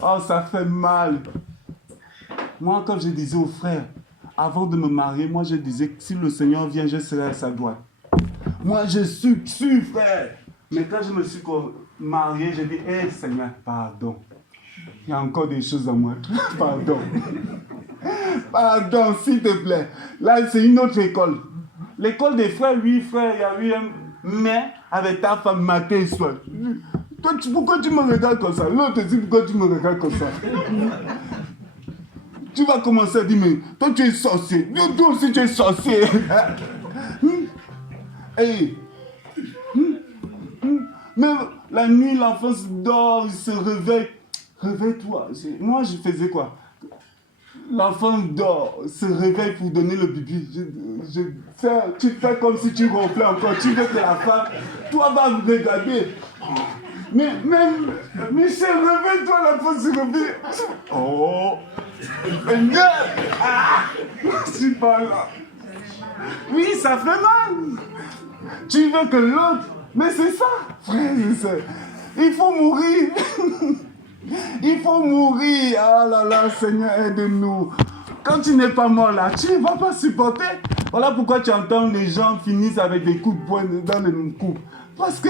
oh, ça fait mal. Moi, quand je disais aux frères, avant de me marier, moi, je disais que si le Seigneur vient, je serai à sa droite. Moi, je suis sûr, frère. Mais quand je me suis marié, j'ai dit, Seigneur, pardon. Il y a encore des choses à moi. Pardon. Pardon, s'il te plaît. Là, c'est une autre école. L'école des frères, oui, frère, il y a eu un mais avec ta femme matin et soir. Toi, pourquoi tu me regardes comme ça? L'autre te dit, pourquoi tu me regardes comme ça? Tu vas commencer à dire, mais toi, tu es sorcier. Toi aussi, tu es sorcier. Hey. Mais la nuit, l'enfant dort, il se réveille. Réveille-toi. Moi, je faisais quoi? l'enfant dort, se réveille pour donner le bibi. Tu fais comme si tu ronflais encore. Tu veux que la femme, toi, va me regarder. Mais Michel, réveille-toi, la femme se réveille. Oh, je suis pas là. Oui, ça fait mal. Tu veux que l'autre... Mais c'est ça, frère et soeur. Il faut mourir. Il faut mourir. Ah là là, Seigneur, aide-nous. Quand tu n'es pas mort là, tu ne vas pas supporter. Voilà pourquoi tu entends les gens finissent avec des coups de poing dans les coupes. Parce que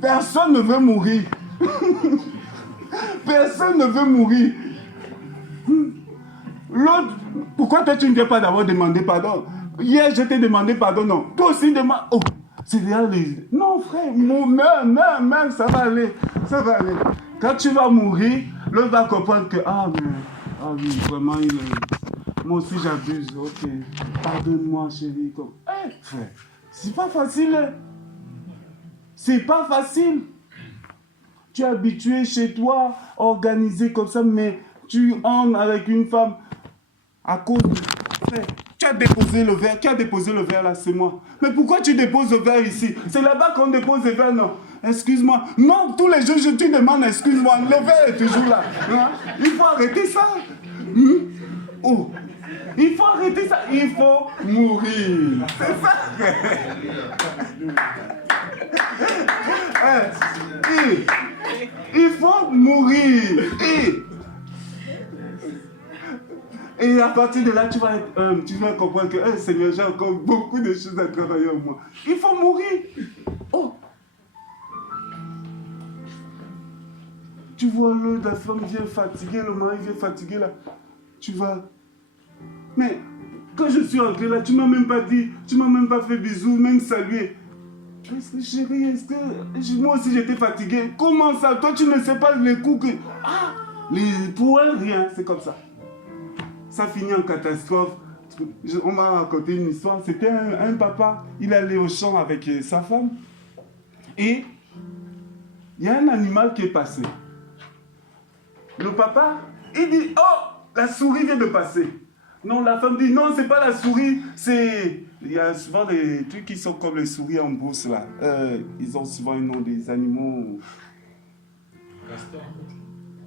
personne ne veut mourir. Personne ne veut mourir. L'autre, pourquoi toi tu ne t'es pas d'abord demandé pardon? Hier je t'ai demandé pardon, non. Toi aussi demande. Oh, c'est déjà les... Non frère, meurs, ça va aller. Ça va aller. Quand tu vas mourir, l'autre va comprendre que oui, vraiment, moi aussi j'abuse. Ok, pardonne-moi chérie. Frère, c'est pas facile. Hein? C'est pas facile. Tu es habitué chez toi, organisé comme ça, mais tu entres avec une femme à cause de... Frère, tu as déposé le verre là, c'est moi. Mais pourquoi tu déposes le verre ici? C'est là-bas qu'on dépose le verre, non? Excuse-moi. Non, tous les jours, tu demandes excuse-moi. Le verre est toujours là. Hein? Il faut arrêter ça. Oh. Il faut arrêter ça. Il faut mourir. C'est ça. Il faut mourir. Et à partir de là, tu vas comprendre que Seigneur, j'ai encore beaucoup de choses à travailler en moi. Il faut mourir. Oh. Tu vois, la femme vient fatiguée, le mari vient fatigué là. Tu vas... Mais quand je suis entré là, tu m'as même pas dit, tu m'as même pas fait bisous, même salué. Est-ce que chérie, moi aussi j'étais fatigué. Comment ça? Toi tu ne sais pas les coups que... pour elle, rien, c'est comme ça. Ça finit en catastrophe. On m'a raconté une histoire. C'était un papa, il allait au champ avec sa femme. Et il y a un animal qui est passé. Le papa, il dit, oh, la souris vient de passer. Non, la femme dit, non, c'est pas la souris, c'est... Il y a souvent des trucs qui sont comme les souris en brousse, là. Ils ont souvent un nom des animaux. Castor.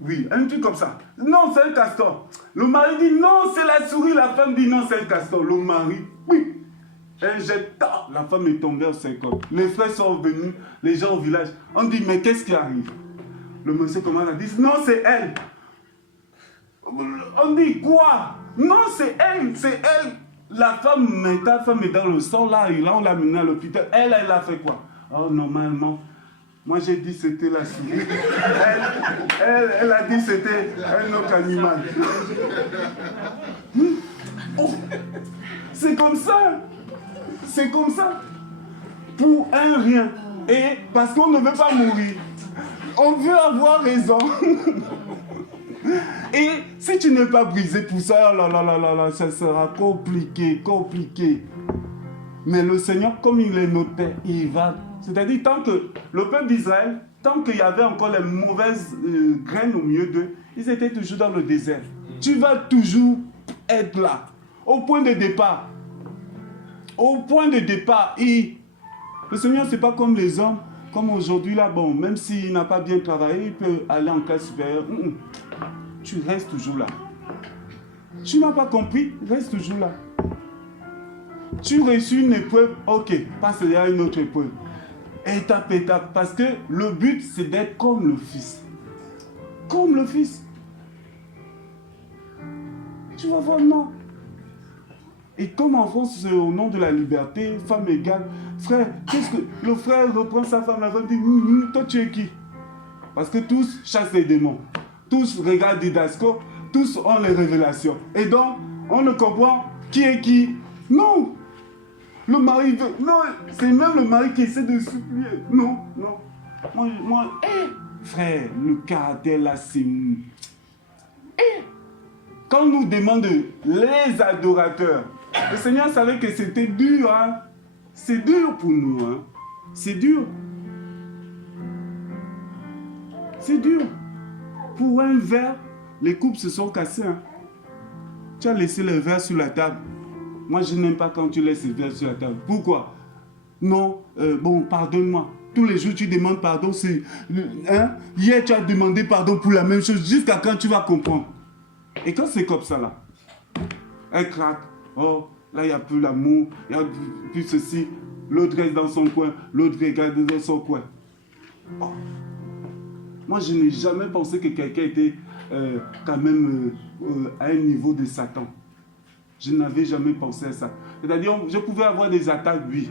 Oui, un truc comme ça. Non, c'est un castor. Le mari dit, non, c'est la souris. La femme dit, non, c'est un castor. Le mari, oui. Elle jette, la femme est tombée au 50. Les frères sont venus, les gens au village. On dit, mais qu'est-ce qui arrive? Le monsieur commence à dire, non, c'est elle. On dit, quoi? Non, c'est elle, c'est elle. La femme est dans le sang, là, on l'a menée à l'hôpital. Elle a fait quoi? Oh, normalement, moi j'ai dit c'était la souris. Elle a dit c'était un autre animal. Oh, c'est comme ça. C'est comme ça. Pour un rien. Et parce qu'on ne veut pas mourir. On veut avoir raison. Et si tu n'es pas brisé pour ça, ça sera compliqué. Mais le Seigneur, comme il est notre Père, il va... C'est-à-dire, tant que le peuple d'Israël, tant qu'il y avait encore les mauvaises graines au milieu d'eux, ils étaient toujours dans le désert. Tu vas toujours être là, au point de départ. Au point de départ. Et le Seigneur, ce n'est pas comme les hommes, comme aujourd'hui, là, bon, même s'il n'a pas bien travaillé, il peut aller en classe supérieure. Tu restes toujours là. Tu n'as pas compris, reste toujours là. Tu reçus une épreuve, ok, passe à une autre épreuve. Étape, parce que le but, c'est d'être comme le Fils. Comme le Fils. Tu vas voir, non. Et comme en France, au nom de la liberté, femme égale, frère, qu'est-ce que... Le frère reprend sa femme, la femme dit, toi tu es qui? Parce que tous chassent les démons. Tous regardent Didasco, tous ont les révélations. Et donc, on ne comprend qui est qui. Non. Le mari veut... Non, c'est même le mari qui essaie de supplier. Non. Moi, frère, le caractère là, c'est... Quand on nous demande les adorateurs, le Seigneur savait que c'était dur, hein. C'est dur pour nous, hein. C'est dur. C'est dur. Pour un verre, les coupes se sont cassées, hein. Tu as laissé les verres sur la table. Moi, je n'aime pas quand tu laisses les verres sur la table. Pourquoi? Non, bon, pardonne-moi. Tous les jours, tu demandes pardon. Hier, tu as demandé pardon pour la même chose. Jusqu'à quand tu vas comprendre? Et quand c'est comme ça, là, elle craque. Oh, là, il n'y a plus l'amour. Il n'y a plus ceci. L'autre reste dans son coin. L'autre regarde dans son coin. Oh. Moi, je n'ai jamais pensé que quelqu'un était quand même à un niveau de Satan. Je n'avais jamais pensé à ça. C'est-à-dire, je pouvais avoir des attaques, oui.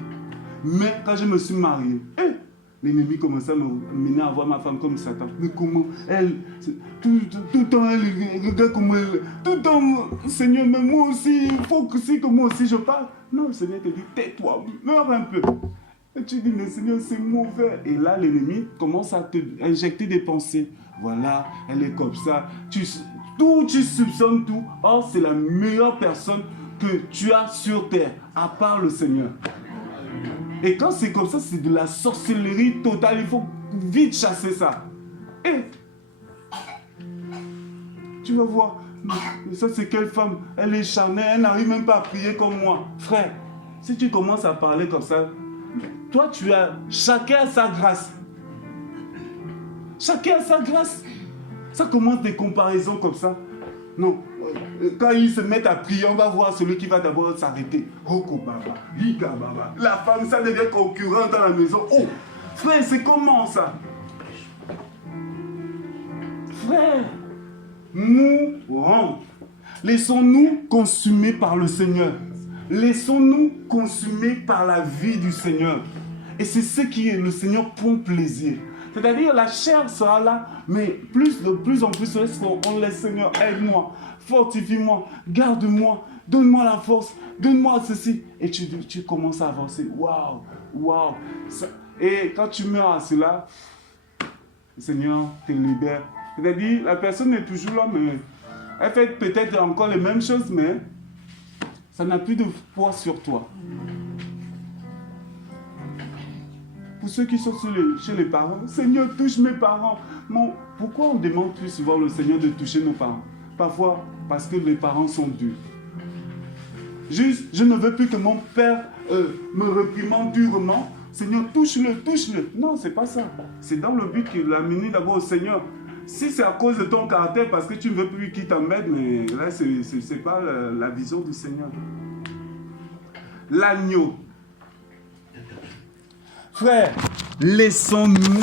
Mais quand je me suis marié, l'ennemi commençait à me mener à voir ma femme comme Satan. Mais comment elle, tout le temps, elle regarde comment elle, tout le temps, Seigneur, mais moi aussi, il faut que moi aussi je parle. Non, le Seigneur te dit, tais-toi, meurs un peu. Et tu dis, mais Seigneur, c'est mauvais. Et là, l'ennemi commence à te injecter des pensées. Voilà, elle est comme ça. Tu soupçonnes tout. Or, c'est la meilleure personne que tu as sur terre, à part le Seigneur. Et quand c'est comme ça, c'est de la sorcellerie totale. Il faut vite chasser ça. Et tu vas voir, ça c'est quelle femme? Elle est charnelle, elle n'arrive même pas à prier comme moi. Frère, si tu commences à parler comme ça, toi tu as, chacun a sa grâce. Chacun a sa grâce. Ça commence des comparaisons comme ça. Non. Quand ils se mettent à prier, on va voir celui qui va d'abord s'arrêter. Hoko Baba, Lika Baba. La femme, ça devient concurrent dans la maison. Oh, frère, c'est comment ça? Frère, mourons. Laissons-nous consumer par le Seigneur. Laissons-nous consumer par la vie du Seigneur. Et c'est ce qui est, le Seigneur prend plaisir. C'est-à-dire la chair sera là, mais de plus en plus, on laisse, Seigneur, aide-moi, fortifie-moi, garde-moi, donne-moi la force, donne-moi ceci. Et tu commences à avancer. Waouh, waouh. Et quand tu meurs à cela, le Seigneur te libère. C'est-à-dire, la personne est toujours là, mais elle fait peut-être encore les mêmes choses, mais ça n'a plus de poids sur toi. Pour ceux qui sont chez les parents, Seigneur, touche mes parents. Pourquoi on demande plus souvent le Seigneur de toucher nos parents? Parfois, parce que les parents sont durs. Juste, je ne veux plus que mon père me réprimande durement. Seigneur, touche-le, touche-le. Non, c'est pas ça. C'est dans le but qu'il l'a mené d'abord au Seigneur. Si c'est à cause de ton caractère, parce que tu ne veux plus qu'il t'embête, mais là, c'est pas la vision du Seigneur. L'agneau. Frère, laissons-nous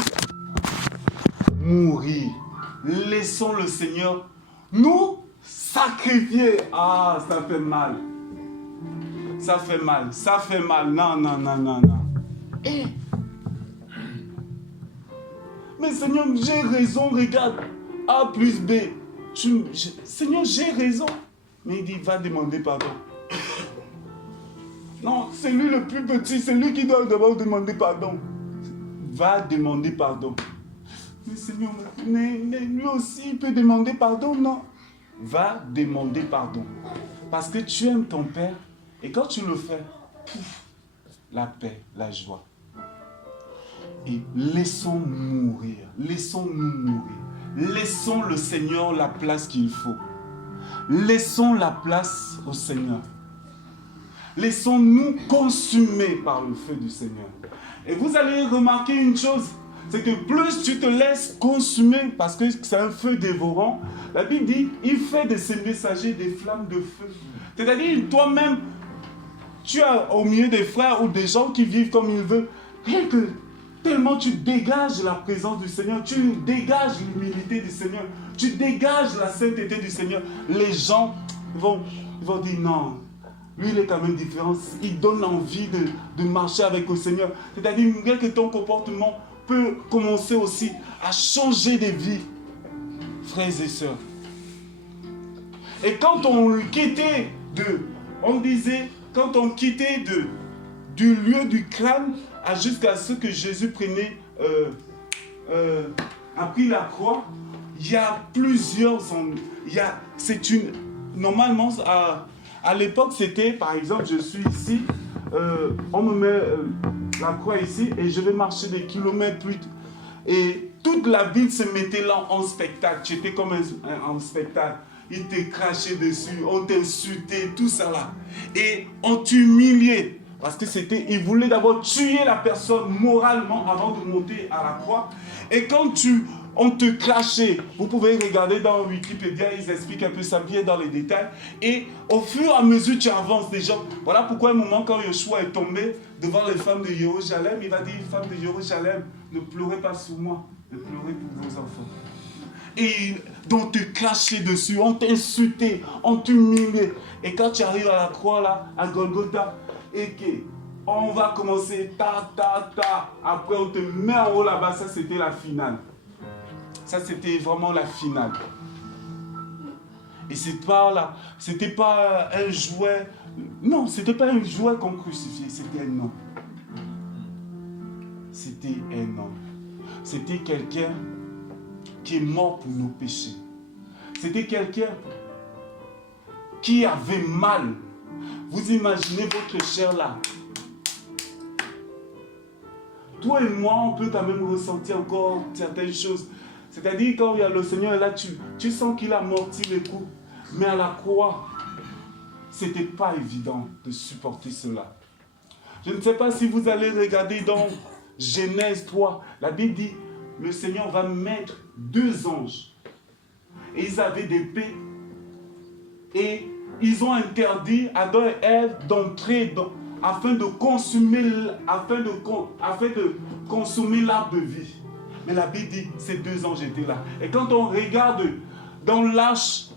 mourir. Laissons le Seigneur nous sacrifier. Ah, ça fait mal. Ça fait mal. Ça fait mal. Non, non, non, non, non. Mais Seigneur, j'ai raison. Regarde. A plus B. Seigneur, j'ai raison. Mais il dit, va demander pardon. Non, c'est lui le plus petit, c'est lui qui doit d'abord demander pardon. Va demander pardon. Mais Seigneur, mais lui aussi il peut demander pardon, non? Va demander pardon. Parce que tu aimes ton Père et quand tu le fais, la paix, la joie. Et laissons mourir, laissons-nous mourir. Laissons le Seigneur la place qu'il faut. Laissons la place au Seigneur. Laissons-nous consumer par le feu du Seigneur. Et vous allez remarquer une chose, c'est que plus tu te laisses consumer, parce que c'est un feu dévorant, la Bible dit, il fait de ses messagers des flammes de feu. C'est-à-dire, toi-même, tu as au milieu des frères ou des gens qui vivent comme ils veulent, rien que tellement tu dégages la présence du Seigneur, tu dégages l'humilité du Seigneur, tu dégages la sainteté du Seigneur, les gens vont dire non. Lui, il est quand même différent. Il donne envie de marcher avec le Seigneur. C'est-à-dire, bien que ton comportement peut commencer aussi à changer de vie, frères et sœurs. Et quand on quittait du lieu du crâne jusqu'à ce que Jésus a pris la croix, il y a plusieurs... Normalement, à l'époque, c'était, par exemple, je suis ici, on me met la croix ici et je vais marcher des kilomètres plus. Et toute la ville se mettait là en spectacle. J'étais comme un spectacle. ils te crachaient dessus, on t'insultait, tout ça là. Et on t'humiliait. Parce que ils voulaient d'abord tuer la personne moralement avant de monter à la croix. Et quand on te crachait, vous pouvez regarder dans Wikipédia, ils expliquent un peu ça bien dans les détails. Et au fur et à mesure, tu avances déjà. Voilà pourquoi à un moment, quand Yoshua est tombé devant les femmes de Jérusalem, il va dire, femmes de Jérusalem, ne pleurez pas sur moi, ne pleurez pour vos enfants. Et donc te cracher dessus, on t'insultait, on t'humiliait. Et quand tu arrives à la croix là, à Golgotha, et qu'on va commencer ta. Après on te met en haut là-bas, ça c'était la finale. Ça c'était vraiment la finale. Et c'est pas là, c'était pas un jouet. Non, c'était pas un jouet qu'on crucifiait, c'était un homme. C'était un homme. C'était quelqu'un qui est mort pour nos péchés. C'était quelqu'un qui avait mal. Vous imaginez votre chair là. Toi et moi, on peut quand même ressentir encore certaines choses. C'est-à-dire quand il y a le Seigneur est là, tu sens qu'il a amorti les coups. Mais à la croix, c'était pas évident de supporter cela. Je ne sais pas si vous allez regarder dans Genèse 3. La Bible dit, le Seigneur va mettre 2 anges. Et ils avaient des épées. Et ils ont interdit à Adam et Ève d'entrer afin de consommer l'arbre de vie. Mais la Bible dit, ces 2 anges étaient là. Et quand on regarde dans l'arche,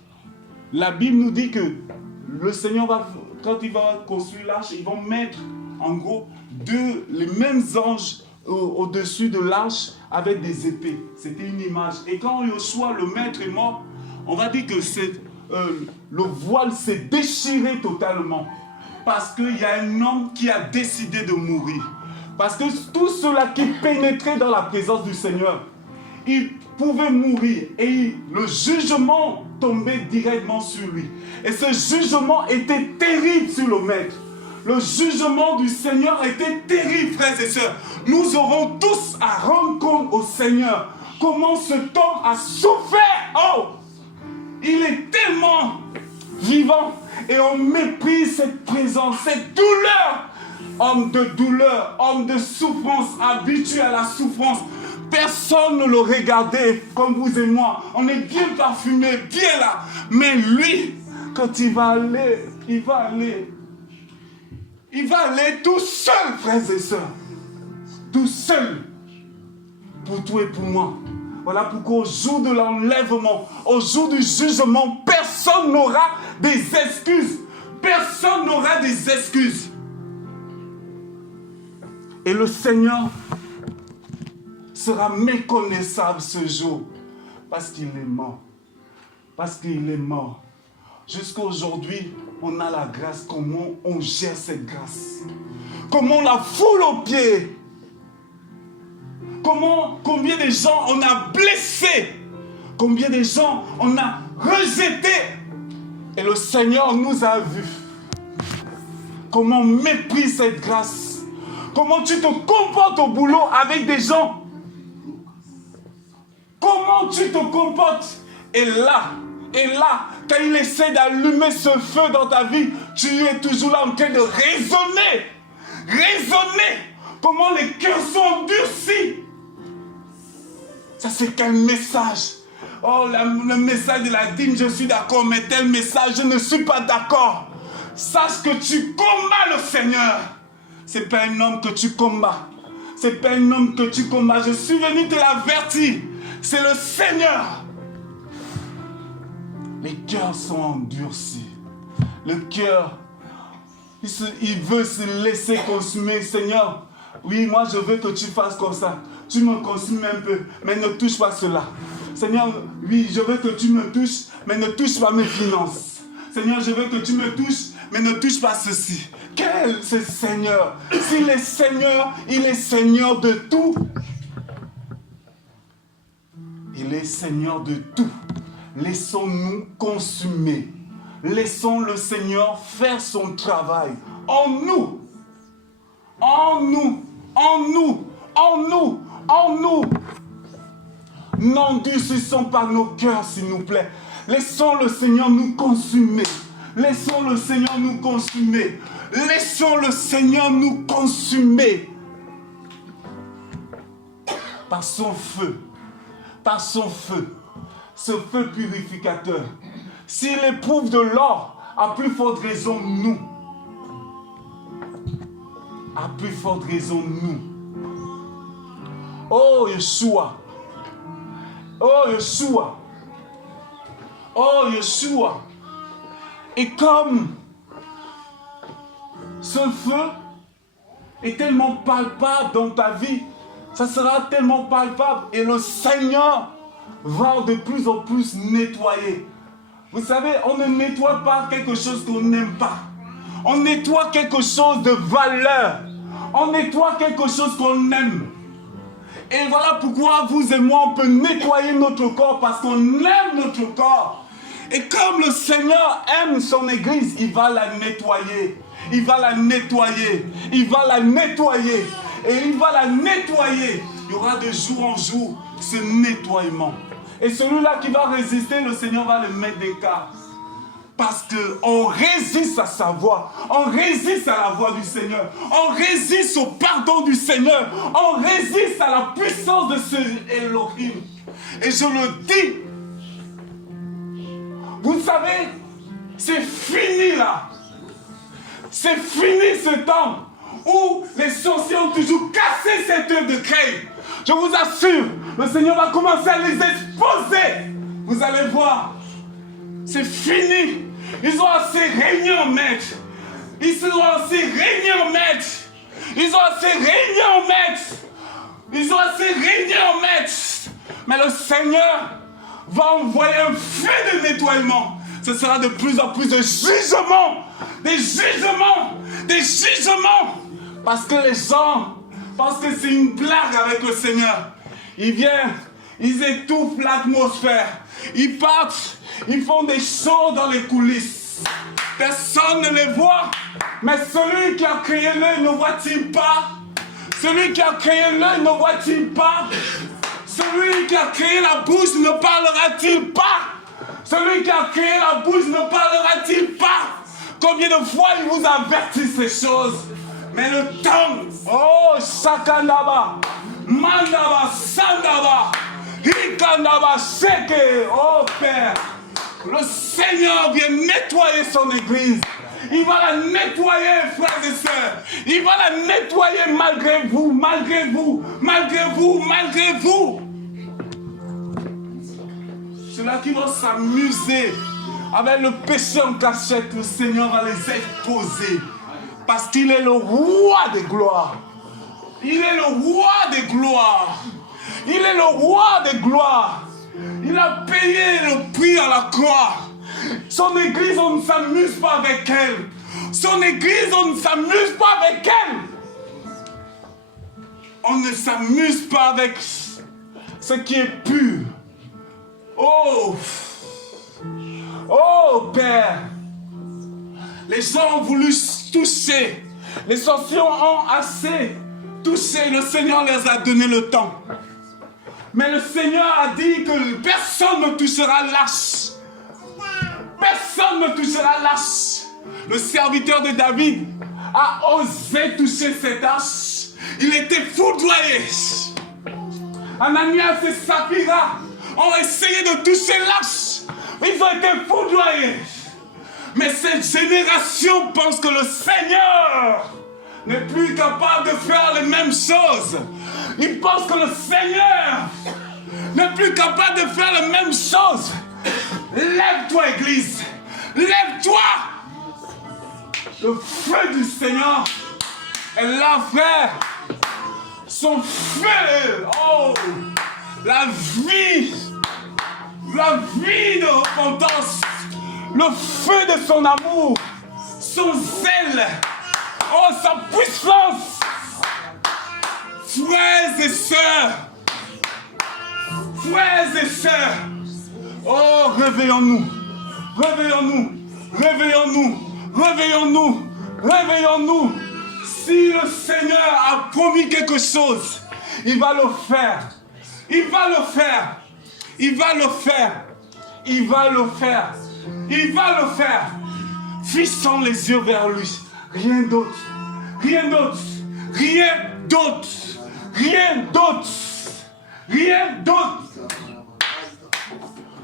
la Bible nous dit que le Seigneur quand il va construire l'arche, ils vont mettre en gros les mêmes anges au-dessus de l'arche avec des épées. C'était une image. Et quand Yoshua, le maître, est mort, on va dire que le voile s'est déchiré totalement. Parce qu'il y a un homme qui a décidé de mourir. Parce que tous ceux-là qui pénétraient dans la présence du Seigneur, ils pouvaient mourir. Et le jugement tombait directement sur lui. Et ce jugement était terrible sur le maître. Le jugement du Seigneur était terrible, frères et sœurs. Nous aurons tous à rendre compte au Seigneur comment cet homme a souffert. Oh! Il est tellement vivant et on méprise cette présence, cette douleur. Homme de douleur, homme de souffrance, habitué à la souffrance. Personne ne le regardait comme vous et moi. On est bien parfumé, bien là. Mais lui, quand il va aller tout seul, frères et sœurs. Tout seul. Pour toi et pour moi. Voilà pourquoi au jour de l'enlèvement, au jour du jugement, personne n'aura des excuses. Personne n'aura des excuses. Et le Seigneur sera méconnaissable ce jour. Parce qu'il est mort. Parce qu'il est mort. Jusqu'à aujourd'hui, on a la grâce. Comment on gère cette grâce? Comment on la foule aux pieds? Combien de gens on a blessés? Combien de gens on a rejetés? Et le Seigneur nous a vus. Comment on méprise cette grâce? Comment tu te comportes au boulot avec des gens? Comment tu te comportes? Et là, quand il essaie d'allumer ce feu dans ta vie, tu es toujours là en train de raisonner. Comment les cœurs sont endurcis. Ça, c'est quel message? Oh, le message de la dîme, je suis d'accord, mais tel message, je ne suis pas d'accord. Sache que tu combats le Seigneur. C'est pas un homme que tu combats. C'est pas un homme que tu combats. Je suis venu te l'avertir. C'est le Seigneur. Les cœurs sont endurcis. Le cœur, il veut se laisser consumer. Seigneur, oui, moi je veux que tu fasses comme ça. Tu me consumes un peu, mais ne touche pas cela. Seigneur, oui, je veux que tu me touches, mais ne touche pas mes finances. Seigneur, je veux que tu me touches, mais ne touche pas ceci. Quel ce Seigneur? S'il est Seigneur, il est Seigneur de tout. Il est Seigneur de tout. Laissons-nous consumer. Laissons le Seigneur faire son travail. En nous. En nous. En nous. En nous. En nous. N'endurcissons pas nos cœurs, s'il nous plaît. Laissons le Seigneur nous consumer. Laissons le Seigneur nous consumer. Laissons le Seigneur nous consumer. Par son feu. Par son feu. Ce feu purificateur. S'il éprouve de l'or, à plus forte raison nous. À plus forte raison nous. Oh Yeshua. Oh Yeshua. Oh Yeshua. Et comme ce feu est tellement palpable dans ta vie, ça sera tellement palpable et le Seigneur va de plus en plus nettoyer. Vous savez, on ne nettoie pas quelque chose qu'on n'aime pas. On nettoie quelque chose de valeur. On nettoie quelque chose qu'on aime. Et voilà pourquoi vous et moi, on peut nettoyer notre corps parce qu'on aime notre corps. Et comme le Seigneur aime son Église, il va la nettoyer. Il va la nettoyer. Il va la nettoyer. Et il va la nettoyer. Il y aura de jour en jour ce nettoiement. Et celui-là qui va résister, le Seigneur va le mettre d'écart. Parce qu'on résiste à sa voix. On résiste à la voix du Seigneur. On résiste au pardon du Seigneur. On résiste à la puissance de ce Elohim. Et je le dis. Vous savez, c'est fini là. C'est fini ce temps où les sorciers ont toujours cassé cette œuvre de craie. Je vous assure, le Seigneur va commencer à les exposer. Vous allez voir. C'est fini. Ils ont assez régné en maître. Ils ont assez régné en maître. Ils ont assez régné en maître. Ils ont assez régné en maître. Mais le Seigneur va envoyer un feu de nettoiement. Ce sera de plus en plus de jugements. Des jugements. Des jugements. Parce que les gens, parce que c'est une blague avec le Seigneur. Ils viennent, ils étouffent l'atmosphère. Ils partent. Ils font des choses dans les coulisses. Personne ne les voit. Mais celui qui a créé l'œil ne voit-il pas? Celui qui a créé l'œil ne voit-il pas? Celui qui a créé la bouche ne parlera-t-il pas? Celui qui a créé la bouche ne parlera-t-il pas? Combien de fois il vous avertit ces choses? Mais le temps, oh, Sakandaba, Mandaba, Sandaba, Hikandaba, Seke, oh Père. Le Seigneur vient nettoyer son Église. Il va la nettoyer, frères et sœurs. Il va la nettoyer malgré vous, malgré vous, malgré vous, malgré vous. Ceux-là qui vont s'amuser avec le péché en cachette, le Seigneur va les exposer. Parce qu'il est le roi des gloires. Il est le roi des gloires. Il est le roi des gloires. Il a payé le prix à la croix. Son église, on ne s'amuse pas avec elle. Son église, on ne s'amuse pas avec elle. On ne s'amuse pas avec ce qui est pur. Oh, oh Père. Les gens ont voulu toucher. Les sorciers ont assez touché. Le Seigneur les a donné le temps. Mais le Seigneur a dit que personne ne touchera l'arche. Personne ne touchera l'arche. Le serviteur de David a osé toucher cette arche. Il était foudroyé. Ananias et Saphira ont essayé de toucher l'arche. Ils ont été foudroyés. Mais cette génération pense que le Seigneur n'est plus capable de faire les mêmes choses. Ils pensent que le Seigneur n'est plus capable de faire les mêmes choses. Lève-toi, Église. Lève-toi. Le feu du Seigneur est là, frère. Son feu. Oh, la vie de repentance. Le feu de son amour. Son zèle. Oh, sa puissance. Frères et sœurs, frères et sœurs, oh, réveillons-nous, réveillons-nous, réveillons-nous, réveillons-nous, réveillons-nous. Si le Seigneur a promis quelque chose, il va le faire. Il va le faire. Il va le faire. Il va le faire. Il va le faire. Fixons les yeux vers lui. Rien d'autre. Rien d'autre. Rien d'autre. Rien d'autre. Rien d'autre.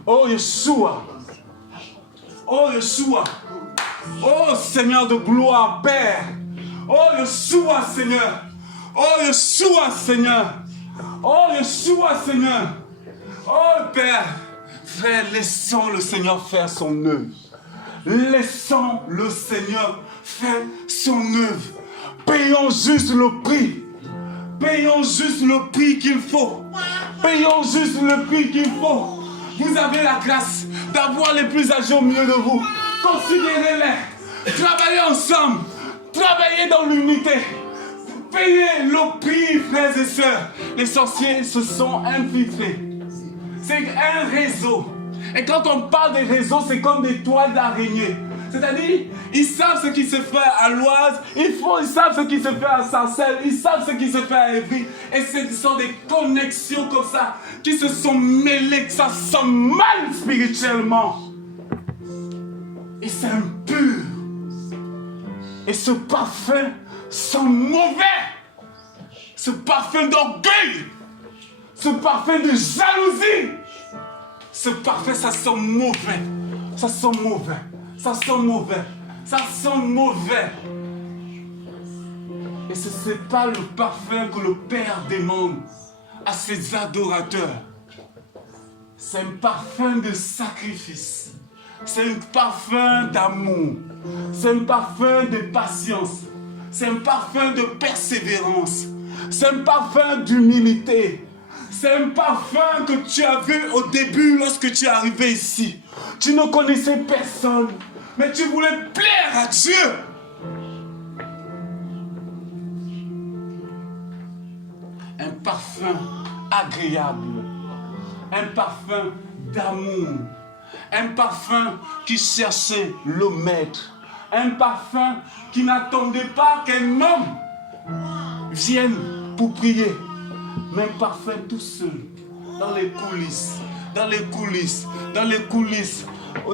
Oh Yeshua. Oh Yeshua. Oh Seigneur de gloire, Père. Oh Yeshua, Seigneur. Oh Yeshua, Seigneur. Oh Yeshua, Seigneur. Oh Père. Frère, laissons le Seigneur faire son œuvre. Laissons le Seigneur faire son œuvre. Payons juste le prix. Payons juste le prix qu'il faut. Payons juste le prix qu'il faut. Vous avez la grâce d'avoir les plus âgés au milieu de vous. Considérez-les. Travaillez ensemble. Travaillez dans l'unité. Payez le prix, frères et sœurs. Les sorciers se sont infiltrés. C'est un réseau. Et quand on parle des réseaux, c'est comme des toiles d'araignée. C'est-à-dire, ils savent ce qui se fait à l'Oise, ils savent ce qui se fait à Sarcelles, ils savent ce qui se fait à Évry. Et ce sont des connexions comme ça qui se sont mêlées, que ça sent mal spirituellement. Et c'est impur. Et ce parfum sent mauvais. Ce parfum d'orgueil. Ce parfum de jalousie. Ce parfum, ça sent mauvais. Ça sent mauvais. Ça sent mauvais. Ça sent mauvais. Et ce n'est pas le parfum que le Père demande à ses adorateurs. C'est un parfum de sacrifice. C'est un parfum d'amour. C'est un parfum de patience. C'est un parfum de persévérance. C'est un parfum d'humilité. C'est un parfum que tu as vu au début lorsque tu es arrivé ici. Tu ne connaissais personne, mais tu voulais plaire à Dieu. Un parfum agréable. Un parfum d'amour. Un parfum qui cherchait le maître. Un parfum qui n'attendait pas qu'un homme vienne pour prier. Mais un parfum tout seul, dans les coulisses, dans les coulisses, dans les coulisses,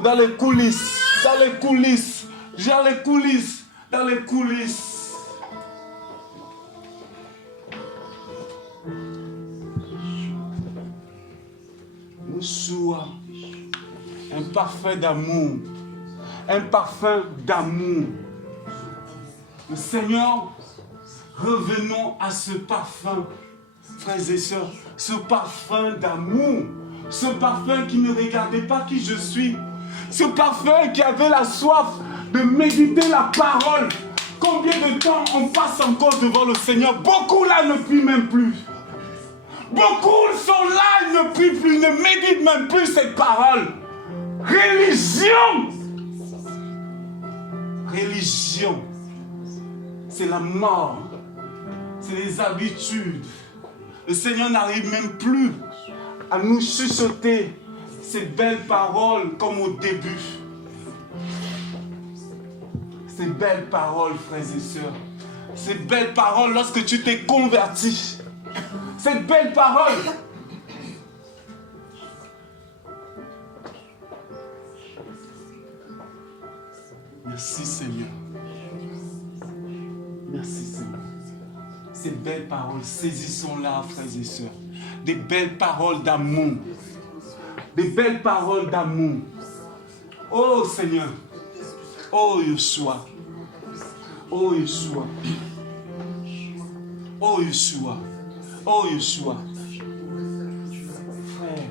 dans les coulisses, dans les coulisses, dans les coulisses, dans les coulisses. Yeshua, un parfum d'amour, un parfum d'amour. Le Seigneur, revenons à ce parfum, frères et sœurs, ce parfum d'amour, ce parfum qui ne regardait pas qui je suis, ce parfum qui avait la soif de méditer la parole. Combien de temps on passe encore devant le Seigneur? Beaucoup là ne prient même plus. Beaucoup sont là, ils ne prient plus, ne méditent même plus cette parole. Religion. Religion. C'est la mort. C'est les habitudes. Le Seigneur n'arrive même plus à nous chuchoter ces belles paroles comme au début. Ces belles paroles, frères et sœurs. Ces belles paroles lorsque tu t'es converti. Ces belles paroles. Merci Seigneur. Merci Seigneur. Ces belles paroles, saisissons-la, frères et sœurs. Des belles paroles d'amour. Des belles paroles d'amour. Oh Seigneur. Oh Yeshua. Oh Yeshua. Oh Yeshua. Oh Yeshua. Frères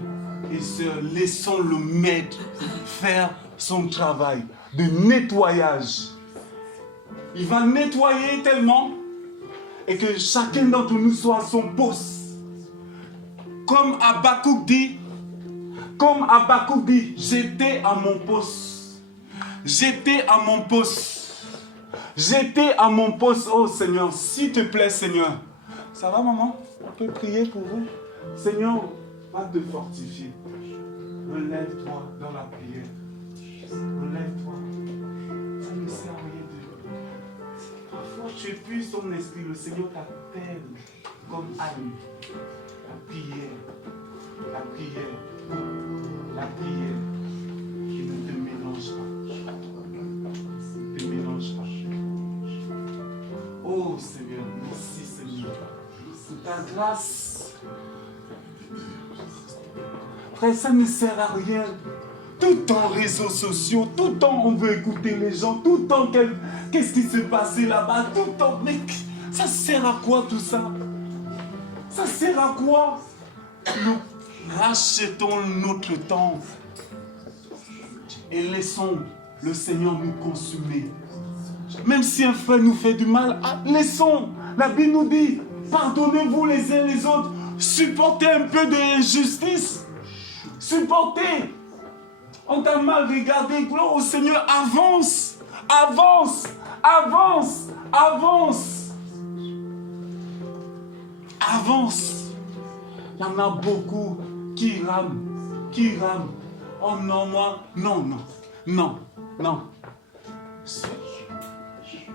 et sœurs, laissons le maître faire son travail de nettoyage. Il va nettoyer tellement et que chacun d'entre nous soit à son poste. Comme Habakkuk dit, j'étais à mon poste. J'étais à mon poste. J'étais à mon poste. Oh Seigneur, s'il te plaît Seigneur. Ça va maman? On peut prier pour vous? Seigneur, va te fortifier. Relève-toi dans la prière. Relève-toi. Ça ne sert à rien de... Parfois tu épuises ton esprit. Le Seigneur t'appelle comme ami. La prière. La prière. La prière qui ne te mélange pas. Ne te mélange pas. Oh Seigneur, merci Seigneur. C'est ta grâce. Frère, ça ne sert à rien. Tout le temps réseaux sociaux, tout le temps on veut écouter les gens, tout le temps qu'est-ce qui s'est passé là-bas, tout le temps. Mais ça sert à quoi tout ça? Ça sert à quoi? Nous rachetons notre temps et laissons le Seigneur nous consumer. Même si un frère nous fait du mal, laissons. La Bible nous dit, pardonnez-vous les uns les autres, supportez un peu d'injustice, supportez. On t'a mal regardé, gloire au Seigneur, avance, avance, avance, avance. Avance. Il y en a beaucoup qui rament, qui rament. Oh non, moi, non, non, non, non.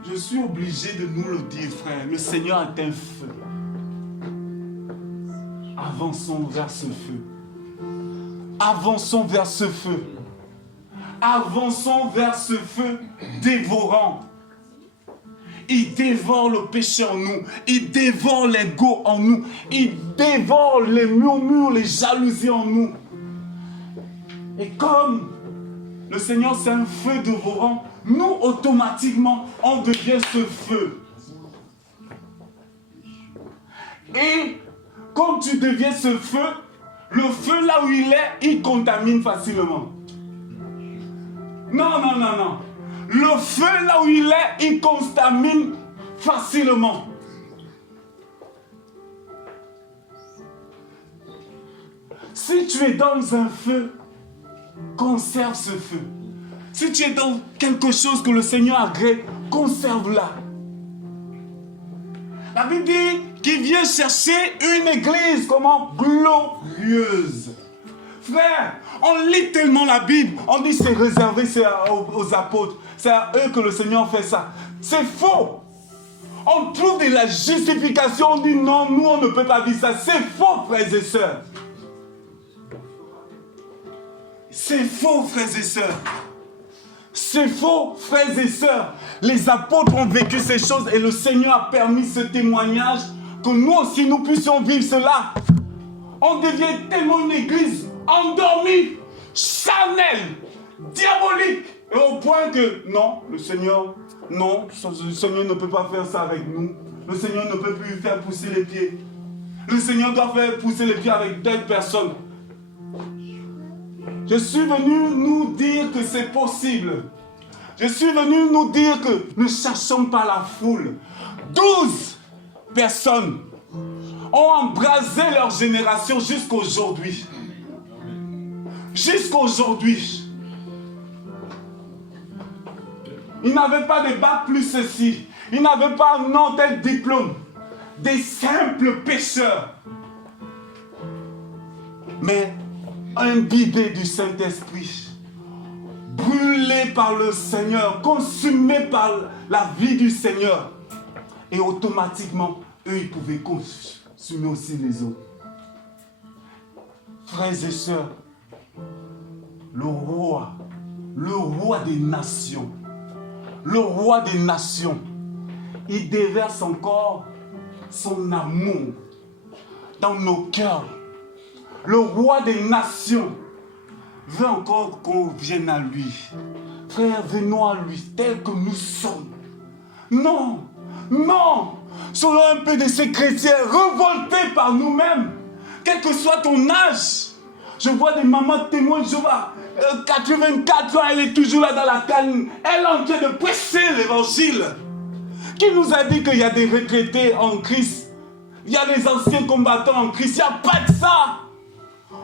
Je suis obligé de nous le dire, frère. Le Seigneur est un feu. Avançons vers ce feu. Avançons vers ce feu. Avançons vers ce feu dévorant. Il dévore le péché en nous. Il dévore l'ego en nous. Il dévore les murmures, les jalousies en nous. Et comme le Seigneur c'est un feu dévorant, nous automatiquement on devient ce feu. Et comme tu deviens ce feu, le feu là où il est, il contamine facilement. Non, non, non, non. Le feu là où il est, il contamine facilement. Si tu es dans un feu, conserve ce feu. Si tu es dans quelque chose que le Seigneur agrée, conserve-la. La Bible dit qu'il vient chercher une église, comment? Glorieuse. Frère, on lit tellement la Bible, on dit c'est réservé aux apôtres. C'est à eux que le Seigneur fait ça. C'est faux. On trouve de la justification, on dit non, nous on ne peut pas dire ça. C'est faux, frères et sœurs. C'est faux, frères et sœurs. C'est faux, frères et sœurs. Les apôtres ont vécu ces choses et le Seigneur a permis ce témoignage que nous aussi nous puissions vivre cela. On devient tellement une église endormie, charnelle, diabolique. Et au point que, non, le Seigneur ne peut pas faire ça avec nous. Le Seigneur ne peut plus faire pousser les pieds. Le Seigneur doit faire pousser les pieds avec d'autres personnes. Je suis venu nous dire que c'est possible. Je suis venu nous dire que ne cherchons pas la foule. 12 personnes ont embrasé leur génération jusqu'aujourd'hui. Jusqu'aujourd'hui. Ils n'avaient pas de bac plus ceci. Ils n'avaient pas un nom tel diplôme. Des simples pécheurs. Mais imbibés du Saint-Esprit. Brûlés par le Seigneur. Consumés par la vie du Seigneur. Et automatiquement, eux, ils pouvaient consumer aussi les autres. Frères et sœurs, le roi des nations, il déverse encore son amour dans nos cœurs. Le roi des nations veut encore qu'on vienne à lui. Frère, venons à lui tel que nous sommes. Non, non, soyons un peu de ces chrétiens révoltés par nous-mêmes. Quel que soit ton âge, je vois des mamans témoins de Jéhovah. 84 ans, elle est toujours là dans la canne. Elle est en train de prêcher l'évangile. Qui nous a dit qu'il y a des retraités en Christ? Il y a des anciens combattants en Christ. Il n'y a pas de ça.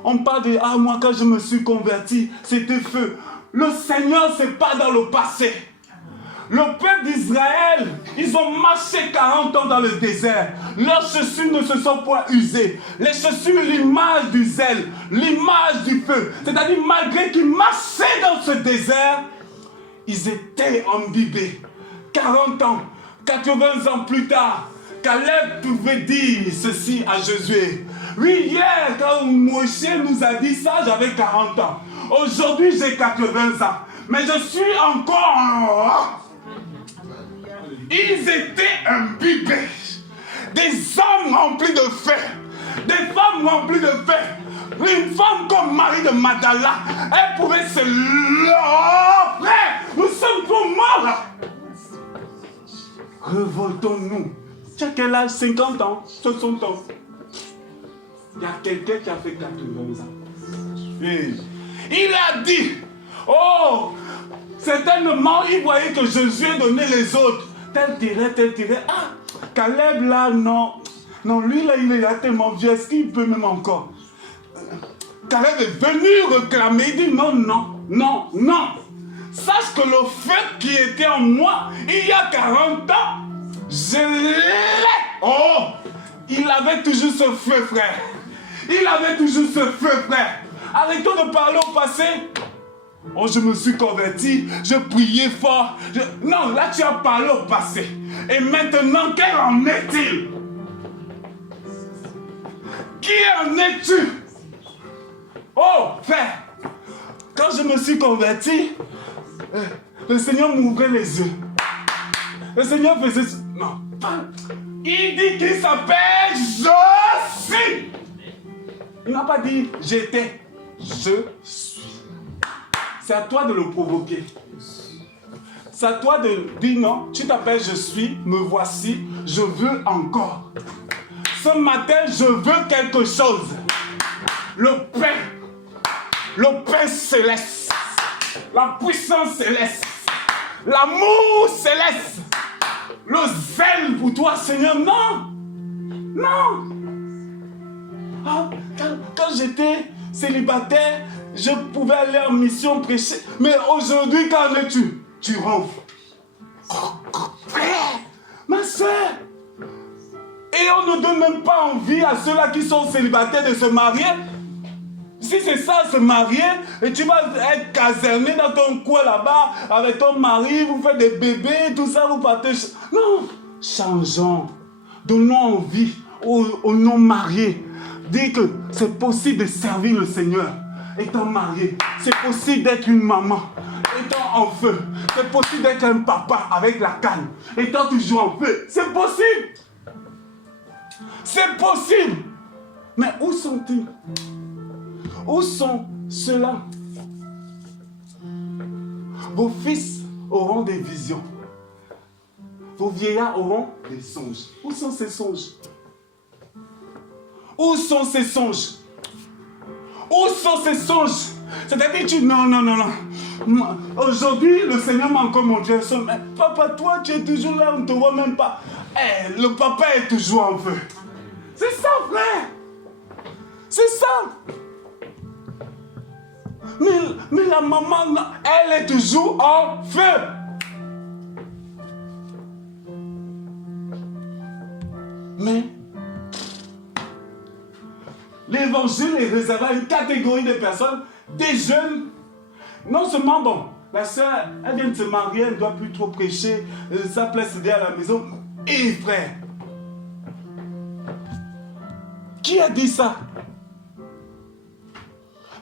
On parle de « Ah, moi, quand je me suis converti, c'était feu. » Le Seigneur, ce n'est pas dans le passé. Le peuple d'Israël, ils ont marché 40 ans dans le désert. Leurs chaussures ne se sont point usées. Les chaussures, l'image du zèle, l'image du feu. C'est-à-dire, malgré qu'ils marchaient dans ce désert, ils étaient imbibés. 40 ans, 80 ans plus tard, Caleb pouvait dire ceci à Josué. Oui, hier, quand Moshe nous a dit ça, j'avais 40 ans. Aujourd'hui, j'ai 80 ans. Mais je suis encore... Ils étaient imbibés. Des hommes remplis de fer. Des femmes remplies de fer. Une femme comme Marie de Magdala, elle pouvait se... Oh, frère, nous sommes trop morts. Revoltons-nous. Tu as quel âge? 50 ans, 60 ans. Il y a quelqu'un qui a fait 80 ans. Et il a dit, oh, certainement, il voyait que Jésus a donné les autres. Tel tirait. Ah, Caleb là, non. Non, lui là, il est tellement vieux. Est-ce qu'il peut même encore? Caleb est venu réclamer. Il dit non. Sache que le feu qui était en moi, il y a 40 ans, je l'ai. Oh, il avait toujours ce feu, frère. Il avait toujours ce feu, frère. Arrêtons de parler au passé. Oh, je me suis converti, je priais fort. Non, là tu as parlé au passé. Et maintenant, quel en est-il? Qui en es-tu? Oh, frère, quand je me suis converti, le Seigneur m'ouvrait les yeux. Le Seigneur faisait... Non, pas... Il dit qu'il s'appelle Je suis. Il n'a pas dit j'étais. Je suis. C'est à toi de le provoquer. C'est à toi de dire non, tu t'appelles je suis, me voici, je veux encore. Ce matin, je veux quelque chose. Le pain céleste, la puissance céleste, l'amour céleste, le zèle pour toi, Seigneur. Non. Ah, quand j'étais célibataire, je pouvais aller en mission prêcher. Mais aujourd'hui, qu'en es-tu? Tu ronfles. Frère, ma soeur. Et on ne donne même pas envie à ceux-là qui sont célibataires de se marier. Si c'est ça, se marier, et tu vas être caserné dans ton coin là-bas, avec ton mari, vous faites des bébés, tout ça, vous partez... Non, changeons. Donnons envie aux non-mariés. Dis que c'est possible de servir le Seigneur étant marié. C'est possible d'être une maman étant en feu. C'est possible d'être un papa avec la canne étant toujours en feu. C'est possible. C'est possible. Mais où sont-ils? Où sont ceux-là? Vos fils auront des visions. Vos vieillards auront des songes. Où sont ces songes? Où sont ces songes? Où sont ces songes? C'est-à-dire, tu non. Aujourd'hui, le Seigneur m'a encore montré un songe. Mais papa, toi, tu es toujours là, on ne te voit même pas. Le papa est toujours en feu. C'est ça, frère. C'est ça. Mais la maman, elle est toujours en feu. Mais l'évangile est réservé à une catégorie de personnes, des jeunes. Non seulement, bon, la soeur, elle vient de se marier, elle ne doit plus trop prêcher, sa place est à la maison. Et frère, qui a dit ça?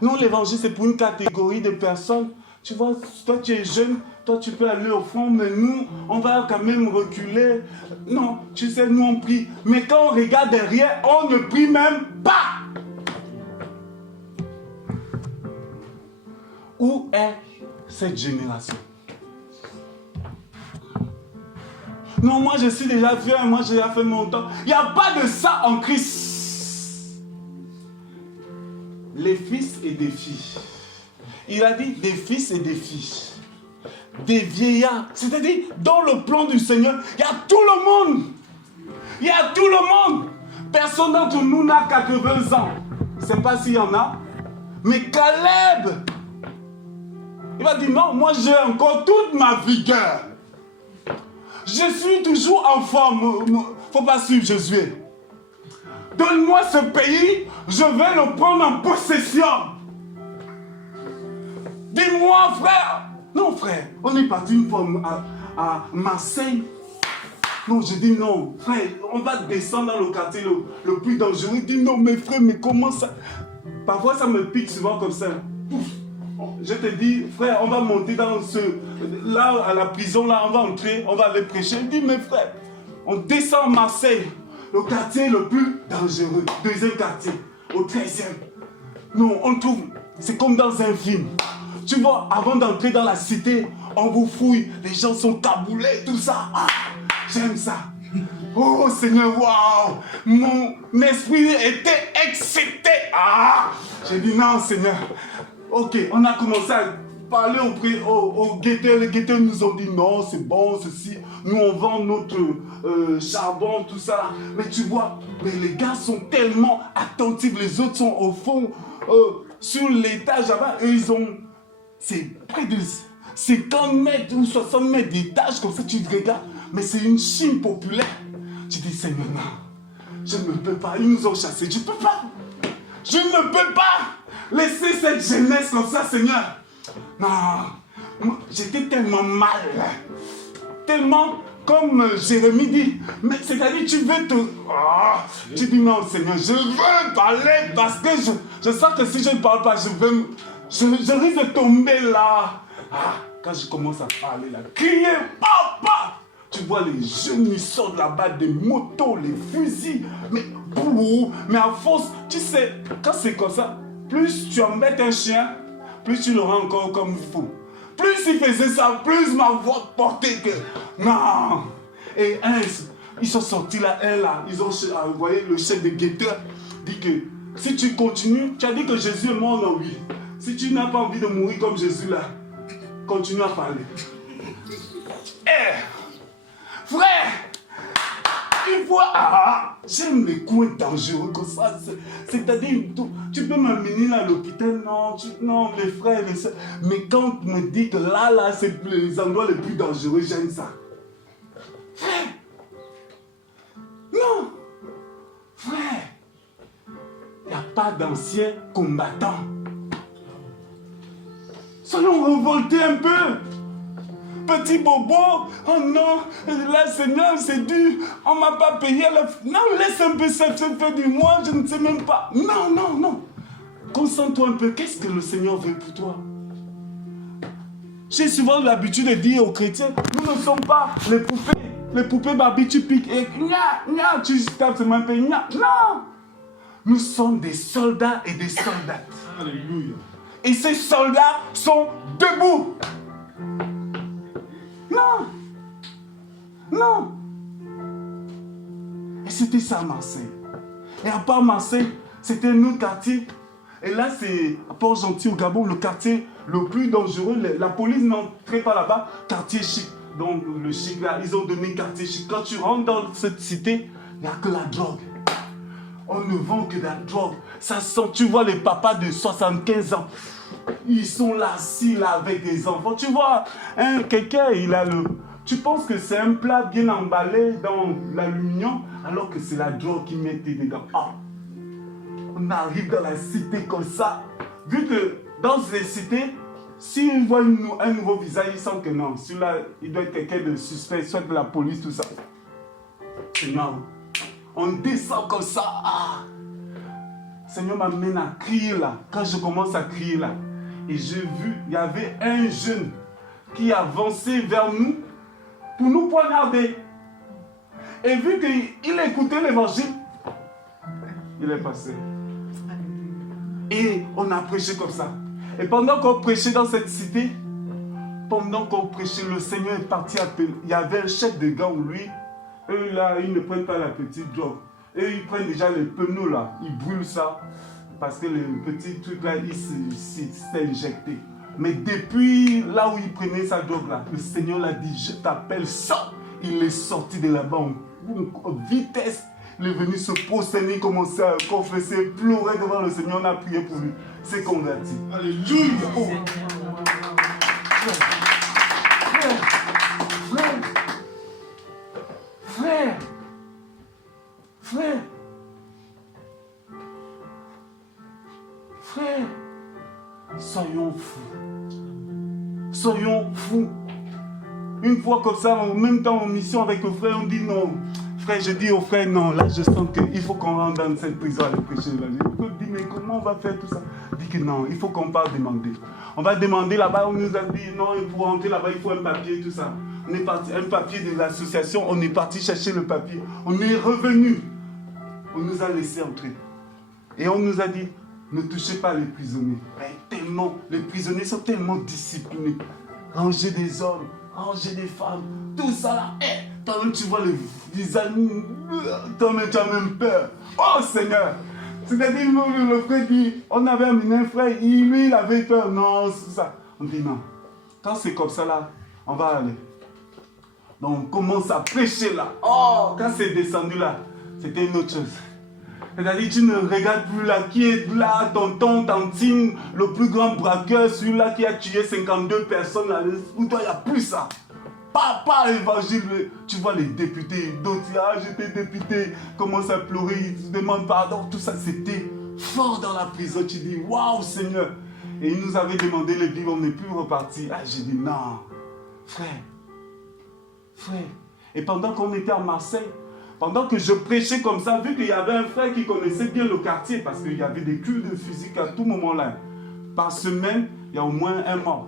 Non, l'évangile, c'est pour une catégorie de personnes. Tu vois, toi, tu es jeune, toi, tu peux aller au fond, mais nous, on va quand même reculer. Non, tu sais, nous, on prie. Mais quand on regarde derrière, on ne prie même pas. Où est cette génération? Non, moi, je suis déjà vieux, moi, j'ai déjà fait mon temps. Il n'y a pas de ça en Christ. Les fils et des filles. Il a dit des fils et des filles. Des vieillards. C'est-à-dire, dans le plan du Seigneur, il y a tout le monde. Il y a tout le monde. Personne d'entre nous n'a 80 ans. Je ne sais pas s'il y en a. Mais Caleb, il va dire non, moi j'ai encore toute ma vigueur. Je suis toujours en forme. Il ne faut pas suivre Josué. Donne-moi ce pays, je vais le prendre en possession. Dis-moi, frère. Non, frère, on est parti une fois à Marseille. Non, je dis non, frère, on va descendre dans le quartier le plus dangereux. Il dit non, mais frère, mais comment ça? Parfois, ça me pique souvent comme ça. Pouf. Je te dis, frère, on va monter dans ce... Là, à la prison, là, on va entrer, on va aller prêcher. Il dit, mais frère, on descend à Marseille, le quartier le plus dangereux, deuxième quartier, au 13e. Non, on trouve, c'est comme dans un film. Tu vois, avant d'entrer dans la cité, on vous fouille, les gens sont caboulés, tout ça. Ah, j'aime ça. Oh Seigneur, waouh, mon esprit était excité. Ah, j'ai dit non Seigneur. Ok, on a commencé à parler aux guetteurs. Les guetteurs nous ont dit non, c'est bon, ceci. Nous on vend notre charbon, tout ça. Mais tu vois, mais les gars sont tellement attentifs. Les autres sont au fond, sur l'étage là-bas. Eux ils ont, c'est près de 50 mètres ou 60 mètres d'étage, comme ça tu te regardes. Mais c'est une Chine populaire. Tu dis, Seigneur, non, je ne peux pas. Ils nous ont chassés. Je ne peux pas. Je ne peux pas laisser cette jeunesse comme ça, Seigneur. Non, j'étais tellement mal. Tellement, comme Jérémie dit, mais c'est-à-dire, tu veux te... Oh, tu dis, non, Seigneur, je veux parler parce que je sens que si je ne parle pas, je risque de tomber là. Ah, quand je commence à parler là, crier, papa! Tu vois les jeunes, ils sortent là-bas des motos, les fusils. Mais à force, tu sais, quand c'est comme ça, plus tu embêtes un chien, plus tu le rends encore comme il faut. Plus il faisait ça, plus ma voix portait que... Non. Et ils sont sortis là, ils ont envoyé le chef de guetteur, dit que si tu continues, tu as dit que Jésus est mort, non, oui. Si tu n'as pas envie de mourir comme Jésus là, continue à parler. Frère, il faut... Ah, j'aime les coins dangereux comme ça. C'est-à-dire, tu peux m'amener là à l'hôpital, non, mes frères, mes soeurs. Mais quand on me dit que là, c'est les endroits les plus dangereux, j'aime ça. Frère, non, frère, il n'y a pas d'anciens combattants. Soyons révoltés un peu. Petit bobo, oh non, là Seigneur c'est dur, on m'a pas payé Non, laisse un peu ça, tu fais du moi, je ne sais même pas. Non. Concentre-toi un peu, qu'est-ce que le Seigneur veut pour toi? J'ai souvent l'habitude de dire aux chrétiens, nous ne sommes pas les poupées Barbie, tu piques et tu tapes sur ma paix, non. Nous sommes des soldats et des soldates. Alléluia. Et ces soldats sont debout. Non. Et c'était ça à Marseille. Et à part Marseille, c'était un autre quartier. Et là, c'est à Port-Gentil au Gabon, le quartier le plus dangereux. La police n'entrait pas là-bas. Quartier chic. Donc le chic là, ils ont donné quartier chic. Quand tu rentres dans cette cité, il n'y a que la drogue. On ne vend que de la drogue. Ça sent, tu vois les papas de 75 ans. Ils sont là, assis là avec des enfants. Tu vois, quelqu'un, il a le... Tu penses que c'est un plat bien emballé dans l'aluminium, alors que c'est la drogue qu'ils mettent dedans. Ah. On arrive dans la cité comme ça. Vu que dans ces cités, s'ils voient un nouveau visage, ils sentent que non. Celui-là, il doit être quelqu'un de suspect, soit de la police, tout ça. Seigneur, on descend comme ça. Ah. Seigneur m'amène à crier là. Quand je commence à crier là, et j'ai vu, il y avait un jeune qui avançait vers nous pour nous poignarder. Et vu qu'il écoutait l'évangile, il est passé. Et on a prêché comme ça. Et pendant qu'on prêchait dans cette cité, pendant qu'on prêchait, le Seigneur est parti appeler. Il y avait un chef de gang, lui. Eux là, ils ne prennent pas la petite drogue. Eux, ils prennent déjà les pneus là. Ils brûlent ça. Parce que le petit truc là, il s'est injecté. Mais depuis là où il prenait sa drogue là, le Seigneur l'a dit, je t'appelle, sors. Il est sorti de là-bas en vitesse. Il est venu se prosterner, commencer à confesser, pleurer devant le Seigneur. On a prié pour lui. C'est converti. Alléluia. Oh. Frère, soyons fous. Soyons fous. une fois comme ça, en même temps en mission avec le frère, on dit non. Frère, je dis au frère, non, là je sens qu'il faut qu'on rentre dans cette prison à aller prêcher. Je dis, mais comment on va faire tout ça? Il dit que non, il faut qu'on parte demander. On va demander là-bas, on nous a dit, non, pour rentrer là-bas, il faut un papier, tout ça. On est parti, un papier de l'association, on est parti chercher le papier. On est revenu. On nous a laissé entrer. Et on nous a dit, ne touchez pas les prisonniers. Mais tellement, les prisonniers sont tellement disciplinés. Ranger des hommes, ranger des femmes, tout ça là. Toi-même, tu vois les amis, toi-même, tu as même peur. Oh Seigneur! C'est-à-dire, le frère dit, on avait amené un frère, lui, il avait peur. Non, c'est ça. On dit non. Quand c'est comme ça là, on va aller. Donc, on commence à prêcher là. Oh, quand c'est descendu là, c'était une autre chose. C'est-à-dire, tu ne regardes plus là, qui est là, tonton, tantine, le plus grand braqueur, celui-là qui a tué 52 personnes là. Pour toi, il n'y a plus ça. Pas l'évangile, tu vois les députés, d'autres, ah j'étais député, commencent à pleurer, ils se demandent pardon, tout ça c'était fort dans la prison, tu dis waouh Seigneur. Et ils nous avaient demandé les livres, on n'est plus reparti. Ah j'ai dit non, frère. Et pendant qu'on était à Marseille, pendant que je prêchais comme ça, vu qu'il y avait un frère qui connaissait bien le quartier, parce qu'il y avait des cultes de physique à tout moment là, par semaine, il y a au moins un mort.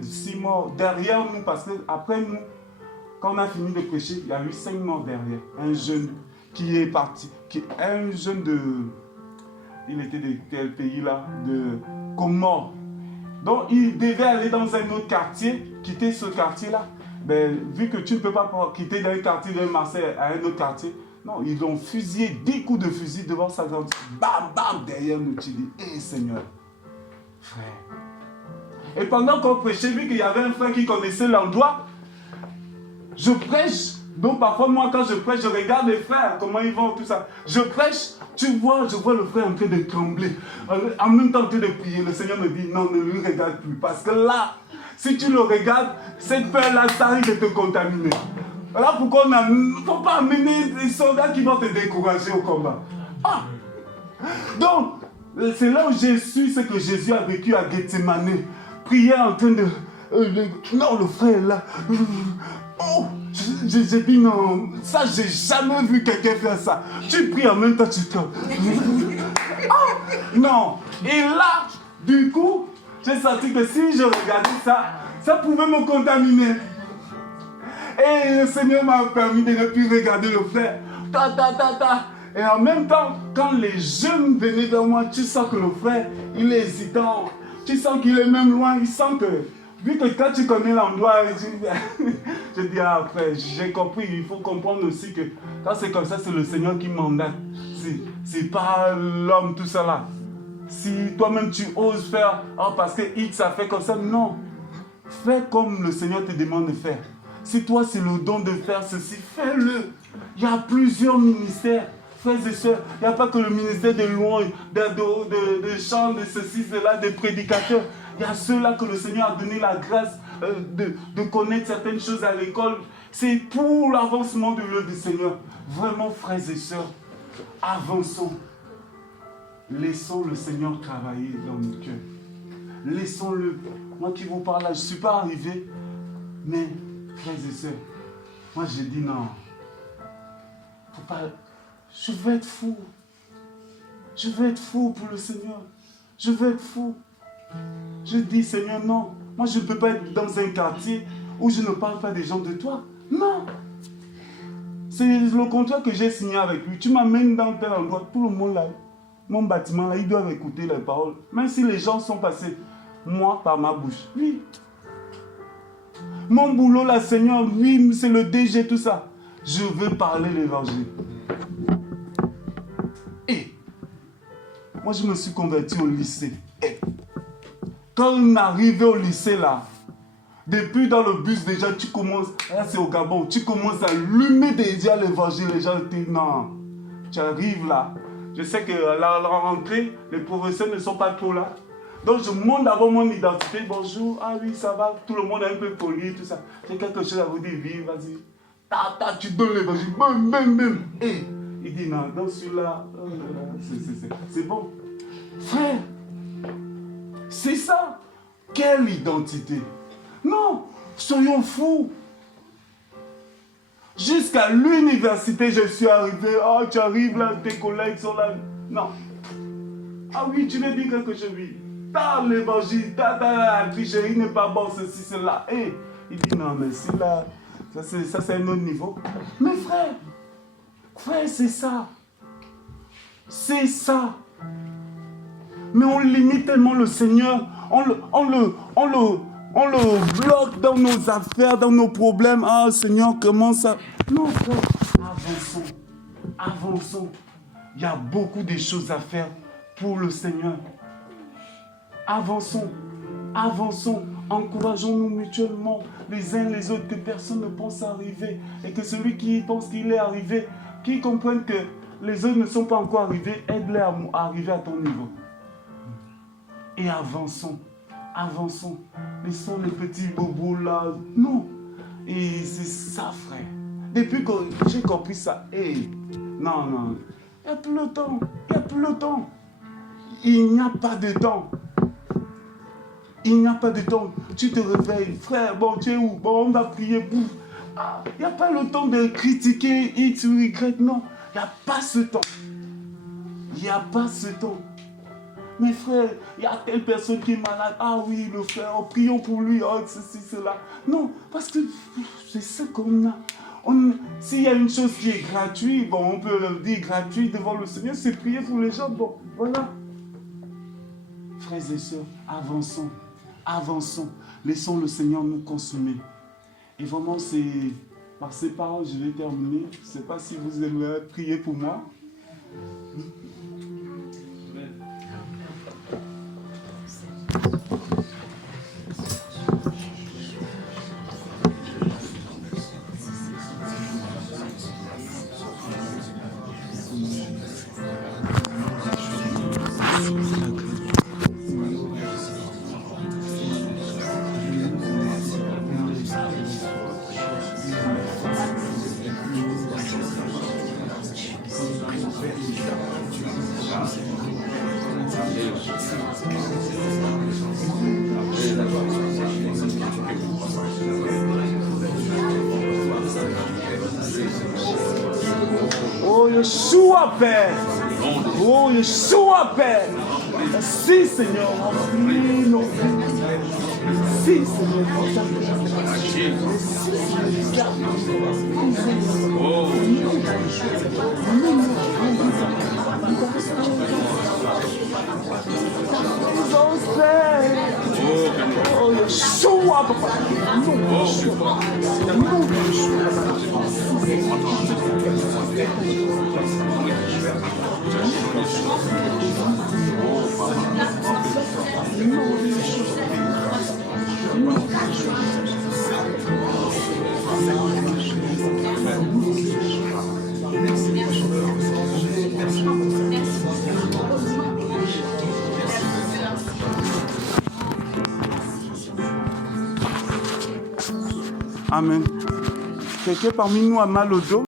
6 morts derrière nous, parce qu'après nous, quand on a fini de prêcher, il y a eu 5 morts derrière. Un jeune qui est parti, un jeune de, il était de quel pays là, de Comores. Donc il devait aller dans un autre quartier, quitter ce quartier là. Ben, vu que tu ne peux pas quitter d'un quartier de Marseille à un autre quartier, non, ils ont fusillé 10 coups de fusil devant sa grande. Bam, bam, derrière nous, tu dis, hé Seigneur, frère. Et pendant qu'on prêchait, vu qu'il y avait un frère qui connaissait l'endroit, je prêche. Donc parfois, moi, quand je prêche, je regarde les frères, comment ils vont, tout ça. Je prêche, je vois le frère en train de trembler. En même temps en train de prier, le Seigneur me dit, non, ne le regarde plus. Parce que là, si tu le regardes, cette peur-là, ça risque de te contaminer. Voilà pourquoi il ne faut pas amener des soldats qui vont te décourager au combat. Ah. Donc, c'est là où j'ai su ce que Jésus a vécu à Gethsemane. Prier en train de... non, le frère là... Oh, j'ai dit non, ça j'ai jamais vu quelqu'un faire ça. Tu pries en même temps, tu te... Oh, non. Et là, du coup, j'ai senti que si je regardais ça, ça pouvait me contaminer. Et le Seigneur m'a permis de ne plus regarder le frère. Et en même temps, quand les jeunes venaient vers moi, tu sens que le frère, il est hésitant. Tu sens qu'il est même loin, il sent que, vu que quand tu connais l'endroit, je dis, ah frère, j'ai compris, il faut comprendre aussi que quand c'est comme ça, c'est le Seigneur qui mandate. C'est pas l'homme, tout ça là. Si toi-même tu oses faire, oh, parce que X a fait comme ça, non. Fais comme le Seigneur te demande de faire. Si toi c'est le don de faire ceci, fais-le. Il y a plusieurs ministères. Frères et sœurs, il n'y a pas que le ministère de louange, de chant, de ceci, cela, des prédicateurs. Il y a ceux-là que le Seigneur a donné la grâce de connaître certaines choses à l'école. C'est pour l'avancement de l'œuvre du Seigneur. Vraiment, frères et sœurs, avançons. Laissons le Seigneur travailler dans nos cœurs. Laissons-le. Moi qui vous parle là, je ne suis pas arrivé. Mais, frères et sœurs, moi j'ai dit non. Faut pas... Je veux être fou. Je veux être fou pour le Seigneur. Je veux être fou. Je dis, Seigneur, non. Moi, je ne peux pas être dans un quartier où je ne parle pas des gens de toi. Non. C'est le contrat que j'ai signé avec lui. Tu m'amènes dans tel endroit. Tout le monde là, mon bâtiment là, ils doivent écouter les paroles. Même si les gens sont passés, moi, par ma bouche. Oui. Mon boulot là, Seigneur, oui, c'est le DG, tout ça. Je veux parler l'évangile. Moi, je me suis converti au lycée. Et quand on arrivait au lycée, là, depuis dans le bus, déjà, tu commences, là c'est au Gabon, tu commences à allumer déjà l'évangile. Les gens te disent, non, tu arrives là. Je sais qu'à la rentrée, les professeurs ne sont pas trop là. Donc, je montre d'abord mon identité. Bonjour, ah oui, ça va. Tout le monde est un peu poli, tout ça. J'ai quelque chose à vous dire, vive, vas-y. Tu donnes l'évangile, bam, bam, bam. Et il dit, non, dans celui-là, c'est bon. Frère, c'est ça. Quelle identité? Non, soyons fous. Jusqu'à l'université, je suis arrivé. Oh, tu arrives là, tes collègues sont là. Non. Ah oui, tu veux dire quelque chose, oui. T'as l'évangile, la tricherie n'est pas bon, ceci, cela. Et il dit non, mais si là, ça c'est un autre niveau. Mais frère, c'est ça. C'est ça. Mais on limite tellement le Seigneur, on le bloque dans nos affaires, dans nos problèmes. Ah Seigneur, comment ça? Non frère, avançons. Il y a beaucoup de choses à faire pour le Seigneur. Avançons, encourageons-nous mutuellement les uns les autres, que personne ne pense arriver et que celui qui pense qu'il est arrivé, qui comprenne que les autres ne sont pas encore arrivés, aide-les à arriver à ton niveau. Et avançons. Laissons les petits bobos là. Non. Et c'est ça, frère. Depuis que j'ai compris ça, non. Il n'y a plus le temps. Il n'y a pas de temps. Tu te réveilles, frère, bon, tu es où? Bon, on va prier. Il n'y a pas le temps de critiquer X ou Y. Non, il n'y a pas ce temps. Mais frère, il y a telle personne qui est malade. Ah oui, le frère, prions pour lui. Oh, ceci, cela. Non, parce que c'est ce qu'on a. S'il y a une chose qui est gratuite, bon, on peut le dire gratuit devant le Seigneur, c'est prier pour les gens. Bon, voilà. Frères et sœurs, avançons. Laissons le Seigneur nous consumer. Et vraiment, c'est par ces paroles, je vais terminer. Je ne sais pas si vous aimeriez prier pour moi. Oh Yeshua Père. Oh Yeshua Père. Merci Seigneur. Merci Seigneur. Oh Yeshua Papa. Amen. Quelqu'un parmi nous a mal au dos?